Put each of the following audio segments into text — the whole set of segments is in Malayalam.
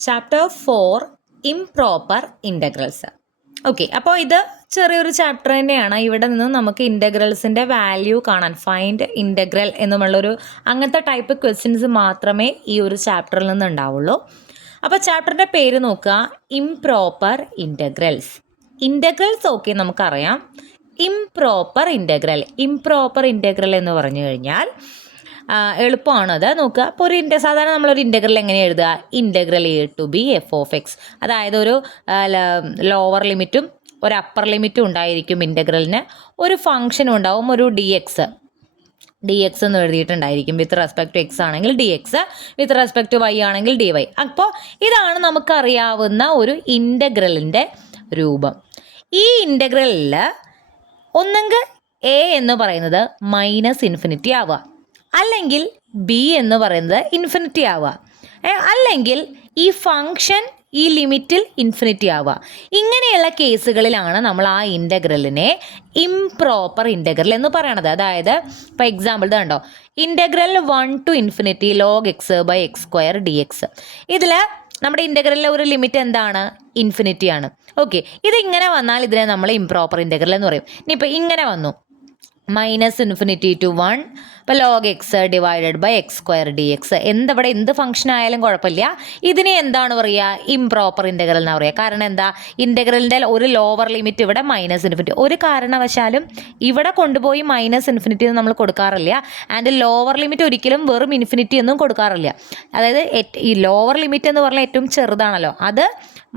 Chapter 4 improper integrals. ഓക്കെ, അപ്പോൾ ഇത് ചെറിയൊരു ചാപ്റ്റർ തന്നെയാണ്. ഇവിടെ നിന്ന് നമുക്ക് ഇൻ്റഗ്രൽസിൻ്റെ വാല്യൂ കാണാൻ ഫൈൻഡ് ഇൻ്റഗ്രൽ എന്നുമുള്ളൊരു അങ്ങനത്തെ ടൈപ്പ് ക്വസ്റ്റ്യൻസ് മാത്രമേ ഈ ഒരു ചാപ്റ്ററിൽ നിന്ന് ഉണ്ടാവുള്ളൂ. അപ്പോൾ ചാപ്റ്ററിൻ്റെ പേര് നോക്കുക, ഇംപ്രോപ്പർ ഇൻ്റഗ്രൽസ്. ഇൻ്റഗ്രൽസ് ഓക്കെ നമുക്കറിയാം. ഇംപ്രോപ്പർ ഇൻ്റഗ്രൽ എന്ന് പറഞ്ഞു കഴിഞ്ഞാൽ എളുപ്പമാണത്. നോക്കുക, അപ്പോൾ സാധാരണ നമ്മളൊരു ഇൻ്റഗ്രൽ എങ്ങനെ എഴുതുക? Integral A to B F of X, അതായത് ഒരു ലോവർ ലിമിറ്റും ഒരു അപ്പർ ലിമിറ്റും ഉണ്ടായിരിക്കും ഇൻ്റഗ്രലിന്. ഒരു ഫംഗ്ഷനും ഉണ്ടാവും, ഒരു ഡി എക്സ് എന്ന് എഴുതിയിട്ടുണ്ടായിരിക്കും. വിത്ത് റെസ്പെക്ട് ടു എക്സ് ആണെങ്കിൽ D X, with respect to Y ആണെങ്കിൽ ഡി വൈ. അപ്പോൾ ഇതാണ് നമുക്കറിയാവുന്ന ഒരു ഇൻ്റഗ്രലിൻ്റെ രൂപം. ഈ ഇൻ്റഗ്രലിൽ ഒന്നെങ്കിൽ എ എന്ന് പറയുന്നത് -∞ ആവുക, അല്ലെങ്കിൽ ബി എന്ന് പറയുന്നത് ഇൻഫിനിറ്റി ആവുക, അല്ലെങ്കിൽ ഈ ഫംഗ്ഷൻ ഈ ലിമിറ്റിൽ ഇൻഫിനിറ്റി ആവുക. ഇങ്ങനെയുള്ള കേസുകളിലാണ് നമ്മൾ ആ ഇൻ്റഗ്രലിനെ ഇംപ്രോപ്പർ ഇൻ്റഗ്രൽ എന്ന് പറയണത്. അതായത് ഇപ്പോൾ എക്സാമ്പിൾ ഇത് കണ്ടോ, integral 1 to ∞ log x/x² dx. ഇതിൽ നമ്മുടെ ഇൻ്റഗ്രലിലെ ഒരു ലിമിറ്റ് എന്താണ്? ഇൻഫിനിറ്റി ആണ്. ഓക്കെ, ഇതിങ്ങനെ വന്നാൽ ഇതിനെ നമ്മൾ ഇംപ്രോപ്പർ ഇൻ്റഗ്രൽ എന്ന് പറയും. ഇനിയിപ്പോൾ ഇങ്ങനെ വന്നു -∞ to 1 ഇപ്പോൾ log x/x² dx. എന്തവിടെ എന്ത് ഫംഗ്ഷൻ ആയാലും കുഴപ്പമില്ല, ഇതിനെ എന്താണ് പറയുക? ഇംപ്രോപ്പർ ഇൻ്റഗ്രൽ എന്നാണ് പറയുക. കാരണം എന്താ? ഇൻ്റഗ്രലിൻ്റെ ഒരു ലോവർ ലിമിറ്റ് ഇവിടെ -∞. ഒരു കാരണവശാലും ഇവിടെ കൊണ്ടുപോയി -∞ നമ്മൾ കൊടുക്കാറില്ല. ആൻഡ് ലോവർ ലിമിറ്റ് ഒരിക്കലും വെറും ഇൻഫിനിറ്റി ഒന്നും കൊടുക്കാറില്ല. അതായത് ഈ ലോവർ ലിമിറ്റ് എന്ന് പറഞ്ഞാൽ ഏറ്റവും ചെറുതാണല്ലോ, അത്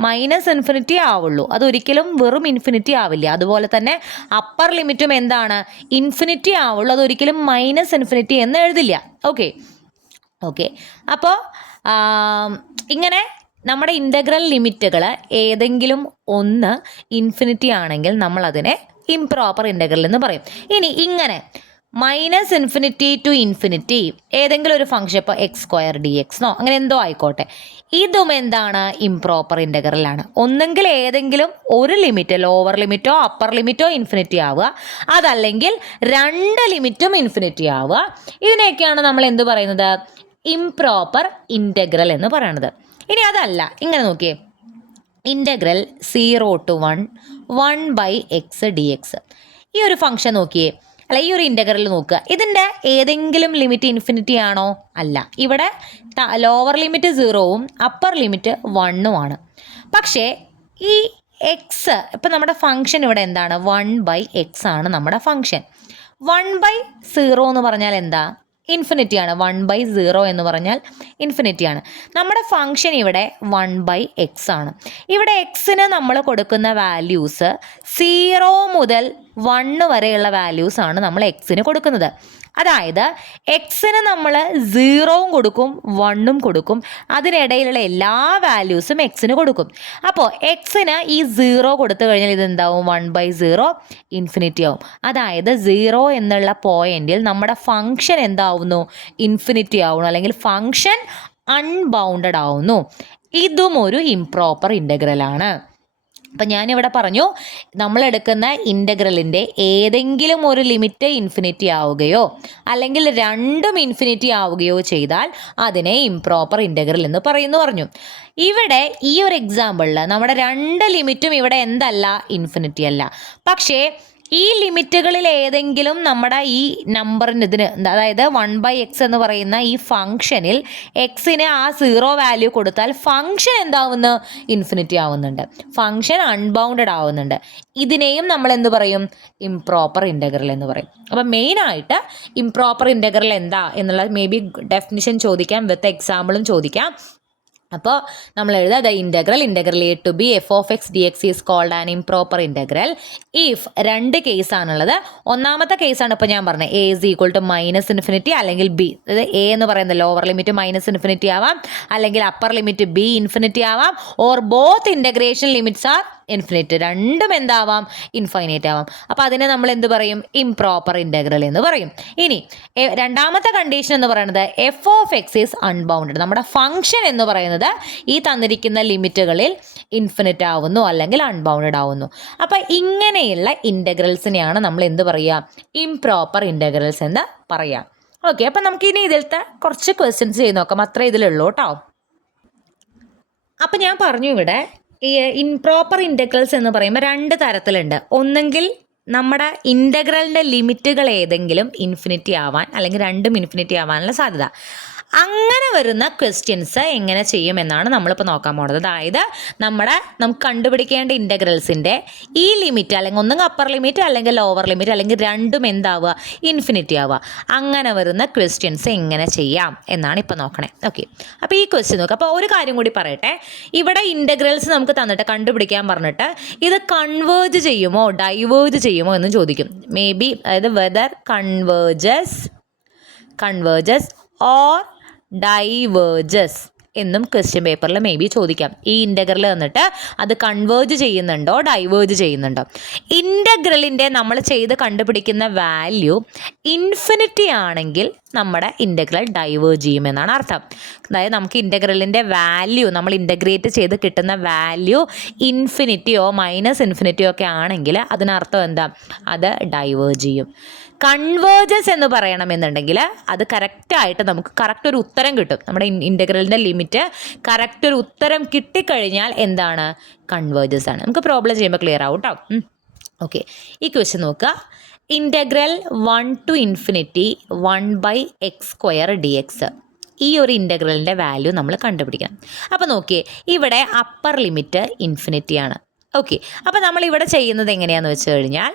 -∞ ആവുള്ളൂ, അതൊരിക്കലും വെറും ഇൻഫിനിറ്റി ആവില്ല. അതുപോലെ തന്നെ അപ്പർ ലിമിറ്റും എന്താണ്? ഇൻഫിനിറ്റി ആവുള്ളൂ, അതൊരിക്കലും -∞ എന്ന് എഴുതില്ല. ഓക്കെ അപ്പോൾ ഇങ്ങനെ നമ്മുടെ ഇൻ്റഗ്രൽ ലിമിറ്റുകൾ ഏതെങ്കിലും ഒന്ന് ഇൻഫിനിറ്റി ആണെങ്കിൽ നമ്മൾ അതിനെ ഇംപ്രോപ്പർ ഇൻ്റഗ്രൽ എന്ന് പറയും. ഇനി ഇങ്ങനെ -∞ to ∞ ഏതെങ്കിലും ഒരു ഫംഗ്ഷൻ, ഇപ്പോൾ x² dx അങ്ങനെ എന്തോ ആയിക്കോട്ടെ, ഇതും എന്താണ്? ഇംപ്രോപ്പർ ഇൻ്റഗ്രലാണ്. ഒന്നെങ്കിൽ ഏതെങ്കിലും ഒരു ലിമിറ്റ്, ലോവർ ലിമിറ്റോ അപ്പർ ലിമിറ്റോ ഇൻഫിനിറ്റി ആവുക, അതല്ലെങ്കിൽ രണ്ട് ലിമിറ്റും ഇൻഫിനിറ്റി ആവുക. ഇതിനെയൊക്കെയാണ് നമ്മൾ എന്ത് പറയുന്നത്? ഇംപ്രോപ്പർ ഇൻ്റഗ്രൽ എന്ന് പറയുന്നത്. ഇനി അതല്ല, ഇങ്ങനെ നോക്കിയേ, ഇൻ്റഗ്രൽ 0 to 1/x dx. ഈ ഒരു ഫംഗ്ഷൻ നോക്കിയേ, അല്ല ഈ ഒരു ഇൻ്റഗ്രൽ നോക്കുക, ഇതിൻ്റെ ഏതെങ്കിലും ലിമിറ്റ് ഇൻഫിനിറ്റി ആണോ? അല്ല. ഇവിടെ ലോവർ ലിമിറ്റ് 0ഉം അപ്പർ ലിമിറ്റ് 1ഉം ആണ്. പക്ഷേ ഈ എക്സ്, ഇപ്പം നമ്മുടെ ഫംഗ്ഷൻ ഇവിടെ എന്താണ്? 1/x ആണ് നമ്മുടെ ഫംഗ്ഷൻ. 1/0 എന്ന് പറഞ്ഞാൽ എന്താ? ഇൻഫിനിറ്റി ആണ്. 1/0 എന്ന് പറഞ്ഞാൽ ഇൻഫിനിറ്റി ആണ്. നമ്മുടെ ഫംഗ്ഷൻ ഇവിടെ 1/x ആണ്. ഇവിടെ എക്സിന് നമ്മൾ കൊടുക്കുന്ന വാല്യൂസ് 0 മുതൽ 1 വരെയുള്ള വാല്യൂസ് ആണ് നമ്മൾ എക്സിന് കൊടുക്കുന്നത്. അതായത് എക്സിന് നമ്മൾ 0ഉം കൊടുക്കും 1ഉം കൊടുക്കും, അതിനിടയിലുള്ള എല്ലാ വാല്യൂസും എക്സിന് കൊടുക്കും. അപ്പോൾ എക്സിന് ഈ 0 കൊടുത്തു കഴിഞ്ഞാൽ ഇതെന്താവും? 1/0 ഇൻഫിനിറ്റി ആവും. അതായത് 0 എന്നുള്ള പോയിന്റിൽ നമ്മുടെ ഫംഗ്ഷൻ എന്താവുന്നു? ഇൻഫിനിറ്റി ആവുന്നു, അല്ലെങ്കിൽ ഫംഗ്ഷൻ അൺബൗണ്ടഡ് ആവുന്നു. ഇതും ഒരു ഇംപ്രോപ്പർ ഇൻ്റഗ്രലാണ്. അപ്പം ഞാനിവിടെ പറഞ്ഞു, നമ്മളെടുക്കുന്ന ഇൻ്റഗ്രലിൻ്റെ ഏതെങ്കിലും ഒരു ലിമിറ്റ് ഇൻഫിനിറ്റി ആവുകയോ അല്ലെങ്കിൽ രണ്ടും ഇൻഫിനിറ്റി ആവുകയോ ചെയ്താൽ അതിനെ ഇംപ്രോപ്പർ ഇൻ്റഗ്രൽ എന്ന് പറഞ്ഞു. ഇവിടെ ഈ ഒരു എക്സാമ്പിളിൽ നമ്മുടെ രണ്ട് ലിമിറ്റും ഇവിടെ എന്തല്ല? ഇൻഫിനിറ്റി അല്ല. പക്ഷേ ഈ ലിമിറ്റുകളിൽ ഏതെങ്കിലും നമ്മുടെ ഈ നമ്പറിന് അതായത് 1/x എന്ന് പറയുന്ന ഈ ഫംഗ്ഷനിൽ എക്സിന് ആ 0 വാല്യൂ കൊടുത്താൽ ഫംഗ്ഷൻ എന്താവുന്നു? ഇൻഫിനിറ്റി ആവുന്നുണ്ട്, ഫംഗ്ഷൻ അൺബൗണ്ടഡ് ആവുന്നുണ്ട്. ഇതിനെയും നമ്മൾ എന്ത് പറയും? ഇംപ്രോപ്പർ ഇൻ്റഗ്രൽ എന്ന് പറയും. അപ്പം മെയിനായിട്ട് ഇംപ്രോപ്പർ ഇൻ്റഗ്രൽ എന്താ എന്നുള്ള മേ ബി ഡെഫിനിഷൻ ചോദിക്കാം, വിത്ത് എക്സാമ്പിളും ചോദിക്കാം. അപ്പോൾ നമ്മൾ എഴുതുക, the integral A to B F of X D X is called an improper integral if രണ്ട് കേസാണുള്ളത്. ഒന്നാമത്തെ കേസാണ് ഇപ്പോൾ ഞാൻ പറഞ്ഞത്, എ ഈസ് ഈക്വൽ ടു -∞ അല്ലെങ്കിൽ ബി. അതായത് എ എന്ന് പറയുന്നത് ലോവർ ലിമിറ്റ് -∞ ആവാം, അല്ലെങ്കിൽ അപ്പർ ലിമിറ്റ് ബി ഇൻഫിനിറ്റി ആവാം, or both integration limits are infinite. രണ്ടും എന്താവാം? ഇൻഫൈനൈറ്റ് ആവാം. അപ്പോൾ അതിനെ നമ്മൾ എന്ത് പറയും? ഇംപ്രോപ്പർ ഇൻ്റഗ്രൽ എന്ന് പറയും. ഇനി രണ്ടാമത്തെ കണ്ടീഷൻ എന്ന് പറയുന്നത് F of X is unbounded. നമ്മുടെ ഫംഗ്ഷൻ എന്ന് പറയുന്നത് ഈ തന്നിരിക്കുന്ന ലിമിറ്റുകളിൽ ഇൻഫിനിറ്റ് ആവുന്നു അല്ലെങ്കിൽ അൺബൗണ്ടഡ് ആവുന്നു. അപ്പോൾ ഇങ്ങനെയുള്ള ഇൻ്റഗ്രൽസിനെയാണ് നമ്മൾ എന്ത് പറയുക? ഇംപ്രോപ്പർ ഇൻ്റഗ്രൽസ് എന്ന് പറയാം. ഓക്കെ, അപ്പം നമുക്കിനി ഇതിലത്തെ കുറച്ച് ക്വസ്റ്റ്യൻസ് ചെയ്ത് നോക്കാം. അത്ര ഇതിലുള്ളൂ കേട്ടോ. അപ്പം ഞാൻ പറഞ്ഞു ഇവിടെ ഈ ഇംപ്രോപ്പർ ഇൻ്റഗ്രൽസ് എന്ന് പറയുമ്പോൾ 2 തരത്തിലുണ്ട്. ഒന്നെങ്കിൽ നമ്മുടെ ഇൻ്റഗ്രലിൻ്റെ ലിമിറ്റുകൾ ഏതെങ്കിലും ഇൻഫിനിറ്റി ആവാൻ, അല്ലെങ്കിൽ രണ്ടും ഇൻഫിനിറ്റി ആവാനുള്ള സാധ്യത. അങ്ങനെ വരുന്ന ക്വസ്റ്റ്യൻസ് എങ്ങനെ ചെയ്യുമെന്നാണ് നമ്മളിപ്പോൾ നോക്കാൻ പോകുന്നത്. അതായത് നമുക്ക് കണ്ടുപിടിക്കേണ്ട ഇൻ്റഗ്രൽസിൻ്റെ ഈ ലിമിറ്റ്, അല്ലെങ്കിൽ ഒന്നും അപ്പർ ലിമിറ്റ് അല്ലെങ്കിൽ ലോവർ ലിമിറ്റ്, അല്ലെങ്കിൽ രണ്ടും എന്താവുക, ഇൻഫിനിറ്റി ആവുക. അങ്ങനെ വരുന്ന ക്വസ്റ്റ്യൻസ് എങ്ങനെ ചെയ്യാം എന്നാണ് ഇപ്പോൾ നോക്കണേ. ഓക്കെ, അപ്പോൾ ഈ ക്വസ്റ്റ്യൻ നോക്കുക. അപ്പോൾ ഒരു കാര്യം കൂടി പറയട്ടെ. ഇവിടെ ഇൻ്റഗ്രൽസ് നമുക്ക് തന്നിട്ട് കണ്ടുപിടിക്കാൻ പറഞ്ഞിട്ട് ഇത് കൺവേർജ് ചെയ്യുമോ ഡൈവേർജ് ചെയ്യുമോ എന്ന് ചോദിക്കും. മേ ബി, അതായത് വെദർ കൺവേർജസ് ഓർ ഡൈവേർജസ് എന്നും ക്വസ്റ്റ്യൻ പേപ്പറിൽ മേ ബി ചോദിക്കാം. ഈ ഇൻ്റഗ്രൽ വന്നിട്ട് അത് കൺവേർജ് ചെയ്യുന്നുണ്ടോ ഡൈവേർജ് ചെയ്യുന്നുണ്ടോ. ഇൻ്റഗ്രലിൻ്റെ നമ്മൾ ചെയ്ത് കണ്ടുപിടിക്കുന്ന വാല്യൂ ഇൻഫിനിറ്റി ആണെങ്കിൽ നമ്മുടെ ഇൻ്റഗ്രൽ ഡൈവേർജ് ചെയ്യുമെന്നാണ് അർത്ഥം. അതായത് നമുക്ക് ഇൻ്റഗ്രലിൻ്റെ വാല്യൂ, നമ്മൾ ഇൻ്റഗ്രേറ്റ് ചെയ്ത് കിട്ടുന്ന വാല്യൂ ഇൻഫിനിറ്റിയോ മൈനസ് ഇൻഫിനിറ്റിയോ ഒക്കെ ആണെങ്കിൽ അതിനർത്ഥം എന്താ, അത് ഡൈവേർജ് ചെയ്യും. കൺവേർജസ് എന്ന് പറയണമെന്നുണ്ടെങ്കിൽ അത് കറക്റ്റായിട്ട് നമുക്ക് കറക്റ്റ് ഒരു ഉത്തരം കിട്ടും. നമ്മുടെ ഇൻ്റഗ്രലിൻ്റെ ലിമിറ്റ് കറക്റ്റ് ഒരു ഉത്തരം കിട്ടിക്കഴിഞ്ഞാൽ എന്താണ്, കൺവേർജസ് ആണ്. നമുക്ക് പ്രോബ്ലം ചെയ്യുമ്പോൾ ക്ലിയർ ആവും കേട്ടോ. ഓക്കെ, ഈ ക്വസ്റ്റ്യൻ നോക്കുക. Integral 1 to ∞ 1/x² dx. ഈ ഒരു ഇൻ്റഗ്രലിൻ്റെ വാല്യൂ നമ്മൾ കണ്ടുപിടിക്കണം. അപ്പോൾ നോക്കിയേ, ഇവിടെ അപ്പർ ലിമിറ്റ് ഇൻഫിനിറ്റി ആണ്. ഓക്കെ, അപ്പോൾ നമ്മൾ ഇവിടെ ചെയ്യുന്നത് എങ്ങനെയാണെന്ന് വെച്ച് കഴിഞ്ഞാൽ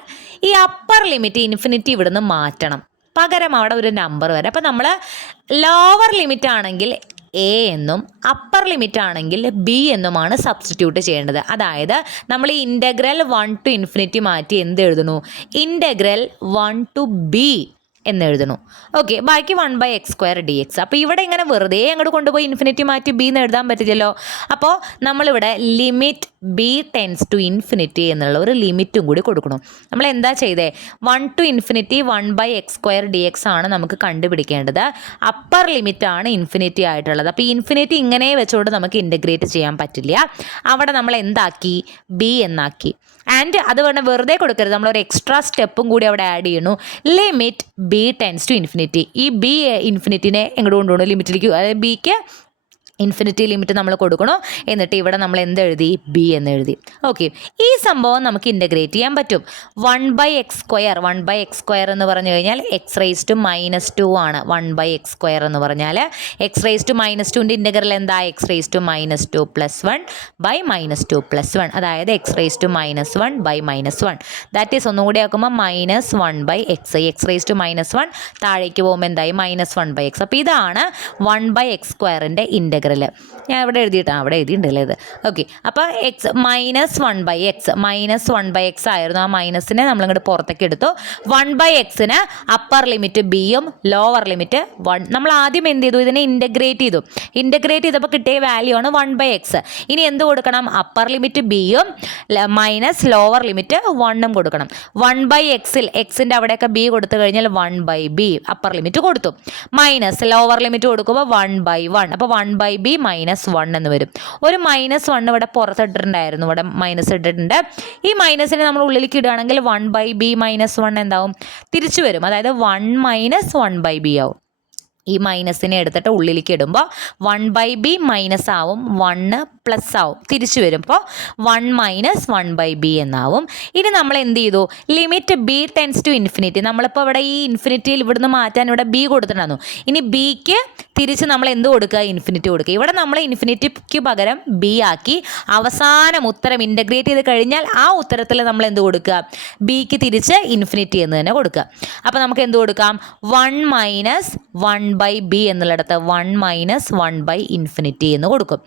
ഈ അപ്പർ ലിമിറ്റ് ഇൻഫിനിറ്റി ഇവിടുന്ന് മാറ്റണം, പകരം അവിടെ ഒരു നമ്പർ വരെ. അപ്പോൾ നമ്മൾ ലോവർ ലിമിറ്റ് ആണെങ്കിൽ എ എന്നും അപ്പർ ലിമിറ്റ് ആണെങ്കിൽ ബി എന്നുമാണ് സബ്സ്റ്റിറ്റ്യൂട്ട് ചെയ്യേണ്ടത്. അതായത് നമ്മൾ ഈ ഇൻ്റഗ്രൽ 1 to ∞ മാറ്റി എന്ത് എഴുതുന്നു, ഇൻ്റഗ്രൽ 1 to b എന്നെഴുതണു. ഓക്കെ, ബാക്കി 1/x² dx. അപ്പോൾ ഇവിടെ ഇങ്ങനെ വെറുതെ അങ്ങോട്ട് കൊണ്ടുപോയി ഇൻഫിനിറ്റി മാറ്റി ബി എന്ന് എഴുതാൻ പറ്റില്ലല്ലോ. അപ്പോൾ നമ്മളിവിടെ limit b tends to infinity എന്നുള്ള ഒരു ലിമിറ്റും കൂടി കൊടുക്കണം. നമ്മൾ എന്താ ചെയ്തേ, 1 to ∞ 1/x² dx ആണ് നമുക്ക് കണ്ടുപിടിക്കേണ്ടത്. അപ്പർ ലിമിറ്റ് ആണ് ഇൻഫിനിറ്റി ആയിട്ടുള്ളത്. അപ്പോൾ ഈ ഇൻഫിനിറ്റി ഇങ്ങനെ വെച്ചുകൊണ്ട് നമുക്ക് ഇൻ്റഗ്രേറ്റ് ചെയ്യാൻ പറ്റില്ല. അവിടെ നമ്മൾ എന്താക്കി, ബി എന്നാക്കി. ആൻഡ് അത് വേണം വെറുതെ കൊടുക്കരുത്, നമ്മളൊരു എക്സ്ട്രാ സ്റ്റെപ്പും കൂടി അവിടെ ആഡ് ചെയ്യുന്നു. Limit b tends to infinity. ഈ ബി ഇൻഫിനിറ്റിനെ എങ്ങോട്ട് കൊണ്ടുപോകണം, ലിമിറ്റിലേക്ക്, അതായത് ബിക്ക് ഇൻഫിനിറ്റി ലിമിറ്റ് നമ്മൾ കൊടുക്കണോ. എന്നിട്ട് ഇവിടെ നമ്മൾ എന്തെഴുതി, ബി എന്ന് എഴുതി. ഓക്കെ, ഈ സംഭവം നമുക്ക് ഇൻ്റഗ്രേറ്റ് ചെയ്യാൻ പറ്റും. 1/x² എന്ന് പറഞ്ഞു കഴിഞ്ഞാൽ x⁻² ആണ്. 1/x² എന്ന് പറഞ്ഞാൽ x⁻²ൻ്റെ ഇൻ്റഗ്രൽ എന്താ, x⁻² + 1/−2 + 1, അതായത് x⁻1/−1. ദാറ്റ് ഈസ് ഒന്നും കൂടി ആക്കുമ്പോൾ -1/x. x⁻1 താഴേക്ക് പോകുമ്പോൾ എന്തായി, -1/x. അപ്പോൾ ഇതാണ് 1/x²ൻ്റെ ഇൻ്റഗ്രൽ. ഞാൻ ഇവിടെ അവിടെ എഴുതിയിട്ടുണ്ടല്ലേ ഇത്. ഓക്കെ, അപ്പോൾ -1/x ആയിരുന്നു. ആ മൈനസിനെ നമ്മളിങ്ങോട്ട് പുറത്തേക്ക് എടുത്തു. 1/xന് അപ്പർ ലിമിറ്റ് ബിയും ലോവർ ലിമിറ്റ് 1. നമ്മൾ ആദ്യം എന്ത് ചെയ്തു, ഇതിനെ ഇൻ്റഗ്രേറ്റ് ചെയ്തപ്പോൾ കിട്ടിയ വാല്യൂ ആണ് 1/x. ഇനി എന്ത് കൊടുക്കണം, അപ്പർ ലിമിറ്റ് ബിയും മൈനസ് ലോവർ ലിമിറ്റ് 1ഉം കൊടുക്കണം. 1/xൽ എക്സിൻ്റെ അവിടെയൊക്കെ ബി കൊടുത്തു കഴിഞ്ഞാൽ 1/b അപ്പർ ലിമിറ്റ് കൊടുത്തു. മൈനസ് ലോവർ ലിമിറ്റ് കൊടുക്കുമ്പോൾ 1/1. അപ്പോൾ 1/b -1 എന്ന് വരും. ഒരു -1 ഇവിടെ പുറത്തിട്ടിട്ടുണ്ടായിരുന്നു, ഇവിടെ മൈനസ് ഇട്ടിട്ടുണ്ട്. ഈ മൈനസിനെ നമ്മൾ ഉള്ളിലേക്ക് ഇടുകയാണെങ്കിൽ 1/b -1 എന്താവും, തിരിച്ചു വരും. അതായത് 1 - 1/b ആവും. ഈ മൈനസിനെ എടുത്തിട്ട് ഉള്ളിലേക്ക് ഇടുമ്പോൾ 1/b മൈനസ് ആവും, 1 പ്ലസ് ആവും, തിരിച്ചു വരുമ്പോൾ 1 - 1/b എന്നാവും. ഇനി നമ്മൾ എന്ത് ചെയ്തു, limit b tends to infinity. നമ്മളിപ്പോൾ ഇവിടെ ഈ ഇൻഫിനിറ്റിയിൽ ഇവിടുന്ന് മാറ്റാൻ ഇവിടെ b കൊടുത്തിട്ടുണ്ടായിരുന്നു. ഇനി ബിക്ക് തിരിച്ച് നമ്മൾ എന്ത് കൊടുക്കുക, ഇൻഫിനിറ്റി കൊടുക്കുക. ഇവിടെ നമ്മൾ ഇൻഫിനിറ്റിക്ക് പകരം b ആക്കി. അവസാനം ഉത്തരം ഇൻ്റഗ്രേറ്റ് ചെയ്ത് കഴിഞ്ഞാൽ ആ ഉത്തരത്തിൽ നമ്മൾ എന്ത് കൊടുക്കുക, ബിക്ക് തിരിച്ച് ഇൻഫിനിറ്റി എന്ന് തന്നെ കൊടുക്കുക. അപ്പോൾ നമുക്ക് എന്ത് കൊടുക്കാം, 1 - 1/b എന്നുള്ളിടത്ത് 1 - 1/∞ എന്ന് കൊടുക്കും.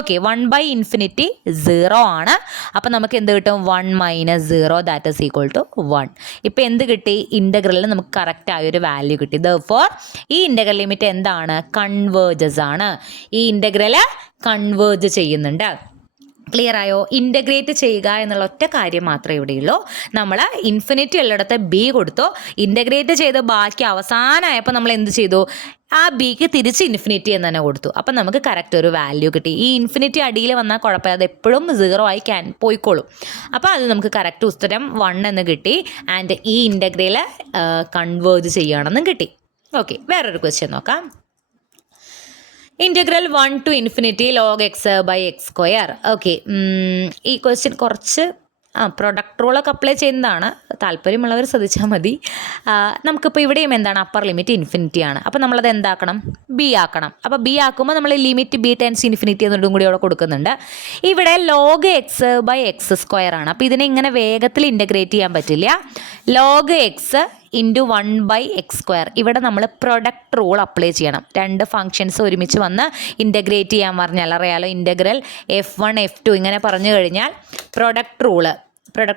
ഓക്കെ, 1/∞ 0 ആണ്. അപ്പോൾ നമുക്ക് എന്ത് കിട്ടും, 1 - 0 ദാറ്റ് ഈസ് ഈക്വൽ ടു 1. ഇപ്പോൾ എന്ത് കിട്ടി, ഇൻ്റഗ്രലിൽ നമുക്ക് കറക്റ്റ് ആയൊരു വാല്യൂ കിട്ടി. ദെർഫോർ ഈ ഇൻ്റഗ്രൽ ലിമിറ്റ് എന്താണ്, കൺവേർജസ് ആണ്. ഈ ഇൻ്റഗ്രൽ കൺവേർജ് ചെയ്യുന്നുണ്ട്. ക്ലിയർ ആയോ? ഇൻ്റഗ്രേറ്റ് ചെയ്യുക എന്നുള്ള ഒറ്റ കാര്യം മാത്രമേ ഇവിടെയുള്ളൂ. നമ്മൾ ഇൻഫിനിറ്റി ഉള്ളിടത്ത് ബി കൊടുത്തു, ഇൻ്റഗ്രേറ്റ് ചെയ്ത് ബാക്കി അവസാനമായപ്പോൾ നമ്മൾ എന്ത് ചെയ്തു, ആ ബിക്ക് തിരിച്ച് ഇൻഫിനിറ്റി എന്ന് തന്നെ കൊടുത്തു. അപ്പം നമുക്ക് കറക്റ്റ് ഒരു വാല്യൂ കിട്ടി. ഈ ഇൻഫിനിറ്റി അടിയിൽ വന്നാൽ കുഴപ്പമില്ല, അത് എപ്പോഴും 0 ആയി പോയിക്കോളും. അപ്പോൾ അത് നമുക്ക് കറക്റ്റ് ഉത്തരം 1 എന്ന് കിട്ടി. ആൻഡ് ഈ ഇൻ്റഗ്രൽ കൺവേർജ് ചെയ്യുകയാണെന്നും കിട്ടി. ഓക്കെ, വേറൊരു ക്വസ്റ്റ്യൻ നോക്കാം. Integral 1 to infinity log X by X square. Okay, ഈ ക്വസ്റ്റ്യൻ കുറച്ച് പ്രൊഡക്റ്റ് റൂളൊക്കെ അപ്ലൈ ചെയ്യുന്നതാണ്, താല്പര്യമുള്ളവർ ശ്രദ്ധിച്ചാൽ മതി. നമുക്കിപ്പോൾ ഇവിടെയും എന്താണ് അപ്പർ ലിമിറ്റ് ഇൻഫിനിറ്റി ആണ്. അപ്പോൾ നമ്മളത് എന്താക്കണം, ബി ആക്കണം. അപ്പോൾ ബി ആക്കുമ്പോൾ നമ്മൾ ലിമിറ്റ് ബി ടെൻസ് ഇൻഫിനിറ്റി എന്നതും കൂടി അവിടെ കൊടുക്കുന്നുണ്ട്. ഇവിടെ log X by X square ആണ്. അപ്പോൾ ഇതിനെ ഇങ്ങനെ വേഗത്തിൽ ഇൻ്റഗ്രേറ്റ് ചെയ്യാൻ പറ്റില്ല. Log X into 1/x². ഇവിടെ നമ്മൾ പ്രൊഡക്റ്റ് റൂൾ അപ്ലൈ ചെയ്യണം. രണ്ട് ഫംഗ്ഷൻസ് ഒരുമിച്ച് വന്ന് ഇൻ്റഗ്രേറ്റ് ചെയ്യാൻ പറഞ്ഞാൽ അറിയാലോ, ഇൻ്റഗ്രൽ F1 F2 ഇങ്ങനെ പറഞ്ഞു കഴിഞ്ഞാൽ പ്രൊഡക്റ്റ്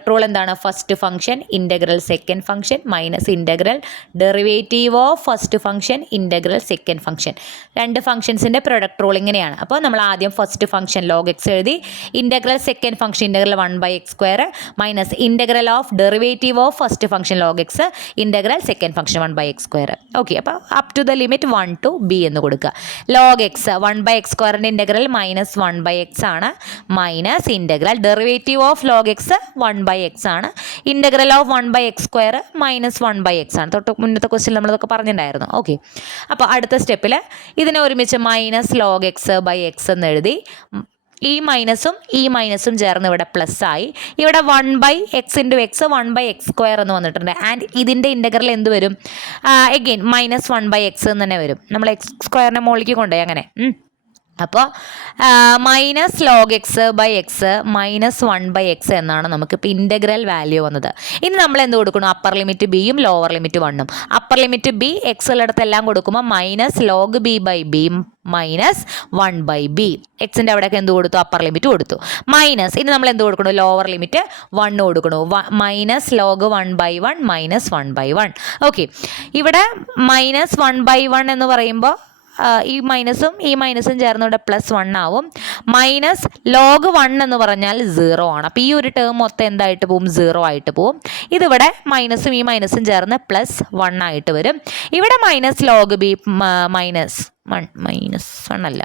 റൂൾ എന്താണ്, first function integral second function minus integral derivative of first function integral second function. രണ്ട് ഫംഗ്ഷൻസിൻ്റെ പ്രൊഡക്റ്റ് റൂൾ ഇങ്ങനെയാണ്. അപ്പോൾ നമ്മൾ ആദ്യം ഫസ്റ്റ് ഫംഗ്ഷൻ ലോഗ് എക്സ് എഴുതി, integral second function integral 1/x² minus integral of derivative of first function log x integral second function 1/x². Okay, അപ്പോൾ up to the limit 1 to b എന്ന് കൊടുക്കുക. Log X 1/x² integral minus 1/x ആണ്, minus integral derivative of log X 1/x ആണ്, integral of 1/x² minus 1/x ആണ്. തൊട്ട് മുന്നത്തെ ക്വസ്റ്റ്യൻ നമ്മളതൊക്കെ പറഞ്ഞിട്ടുണ്ടായിരുന്നു. ഓക്കെ, അപ്പോൾ അടുത്ത സ്റ്റെപ്പിൽ ഇതിനെ ഒരുമിച്ച് minus log X by X എന്ന് എഴുതി, ഈ മൈനസും ചേർന്ന് ഇവിടെ പ്ലസ് ആയി. ഇവിടെ 1/x ഇൻറ്റു എക്സ് 1/x² എന്ന് വന്നിട്ടുണ്ട്. ആൻഡ് ഇതിൻ്റെ ഇൻ്റഗ്രൽ എന്ത് വരും, എഗെയിൻ മൈനസ് 1/x എന്ന് തന്നെ വരും. നമ്മൾ x² മുകളിലേക്ക് കൊണ്ടുപോയി അങ്ങനെ. അപ്പോൾ minus log X by X minus 1/x എന്നാണ് നമുക്കിപ്പോൾ ഇൻ്റഗ്രൽ വാല്യൂ വന്നത്. ഇനി നമ്മൾ എന്ത് കൊടുക്കണം, അപ്പർ ലിമിറ്റ് ബിയും ലോവർ ലിമിറ്റ് 1ഉം. അപ്പർ ലിമിറ്റ് ബി എക്സ് ഉള്ളിടത്തെല്ലാം കൊടുക്കുമ്പോൾ minus log B by B minus 1/b. എക്സിൻ്റെ അവിടെയൊക്കെ എന്ത് കൊടുത്തു, അപ്പർ ലിമിറ്റ് കൊടുത്തു. മൈനസ് ഇനി നമ്മൾ എന്ത് കൊടുക്കണം, ലോവർ ലിമിറ്റ് 1 കൊടുക്കണു. Minus log 1/1 minus 1/1. ഓക്കെ, ഇവിടെ മൈനസ് 1/1 എന്ന് പറയുമ്പോൾ ഈ മൈനസും ചേർന്ന് ഇവിടെ പ്ലസ് 1 ആവും. മൈനസ് ലോഗ് 1 എന്ന് പറഞ്ഞാൽ 0 ആണ്. അപ്പോൾ ഈ ഒരു ടേം മൊത്തം എന്തായിട്ട് പോവും, 0 ആയിട്ട് പോവും. ഇതിവിടെ മൈനസും ചേർന്ന് പ്ലസ് 1 ആയിട്ട് വരും. ഇവിടെ മൈനസ് ലോഗ് ബി മൈനസ് 1 അല്ല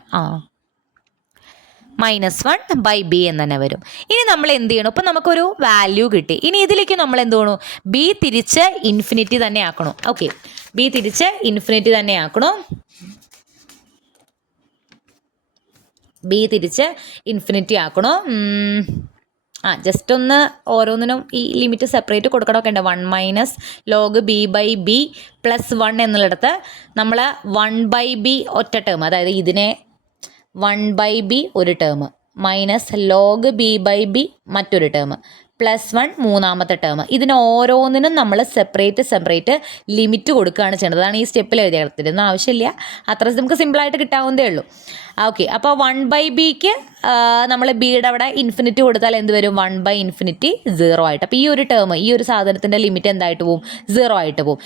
-1/b എന്ന് തന്നെ വരും. ഇനി നമ്മൾ എന്ത് ചെയ്യണം, ഇപ്പം നമുക്കൊരു വാല്യൂ കിട്ടി. ഇനി ഇതിലേക്ക് നമ്മൾ എന്ത് ചെയ്യണം, ബി തിരിച്ച് ഇൻഫിനിറ്റി തന്നെ ആക്കണം. ഓക്കെ, ബി തിരിച്ച് ഇൻഫിനിറ്റി തന്നെ ആക്കണം. ബി തിരിച്ച് ഇൻഫിനിറ്റി ആക്കണോ. ജസ്റ്റ് ഒന്ന് ഓരോന്നിനും ഈ ലിമിറ്റ് സെപ്പറേറ്റ് കൊടുക്കണമൊക്കെ ഉണ്ട്. 1 minus log B by B plus 1 എന്നുള്ളിടത്ത് നമ്മൾ 1/b ഒറ്റ ടേം, അതായത് ഇതിനെ 1/b ഒരു term minus log B by B മറ്റൊരു ടേം പ്ലസ് 1 മൂന്നാമത്തെ ടേം. ഇതിന് ഓരോന്നിനും നമ്മൾ സെപ്പറേറ്റ് ലിമിറ്റ് കൊടുക്കുകയാണ് ചെയ്യുന്നത്. അതാണ് ഈ സ്റ്റെപ്പിൽ എഴുതിയത്. ഇതൊന്നും ആവശ്യമില്ല, അത്ര നമുക്ക് സിമ്പിളായിട്ട് കിട്ടാവുന്നതേ ഉള്ളൂ. ഓക്കെ, അപ്പോൾ 1/bക്ക് നമ്മൾ ബിയുടെ അവിടെ ഇൻഫിനിറ്റി കൊടുത്താൽ എന്ത് വരും, 1/∞ 0 ആയിട്ട്. അപ്പോൾ ഈ ഒരു ടേം, ഈ ഒരു സാധനത്തിൻ്റെ ലിമിറ്റ് എന്തായിട്ട് പോവും, 0 ആയിട്ട് പോവും.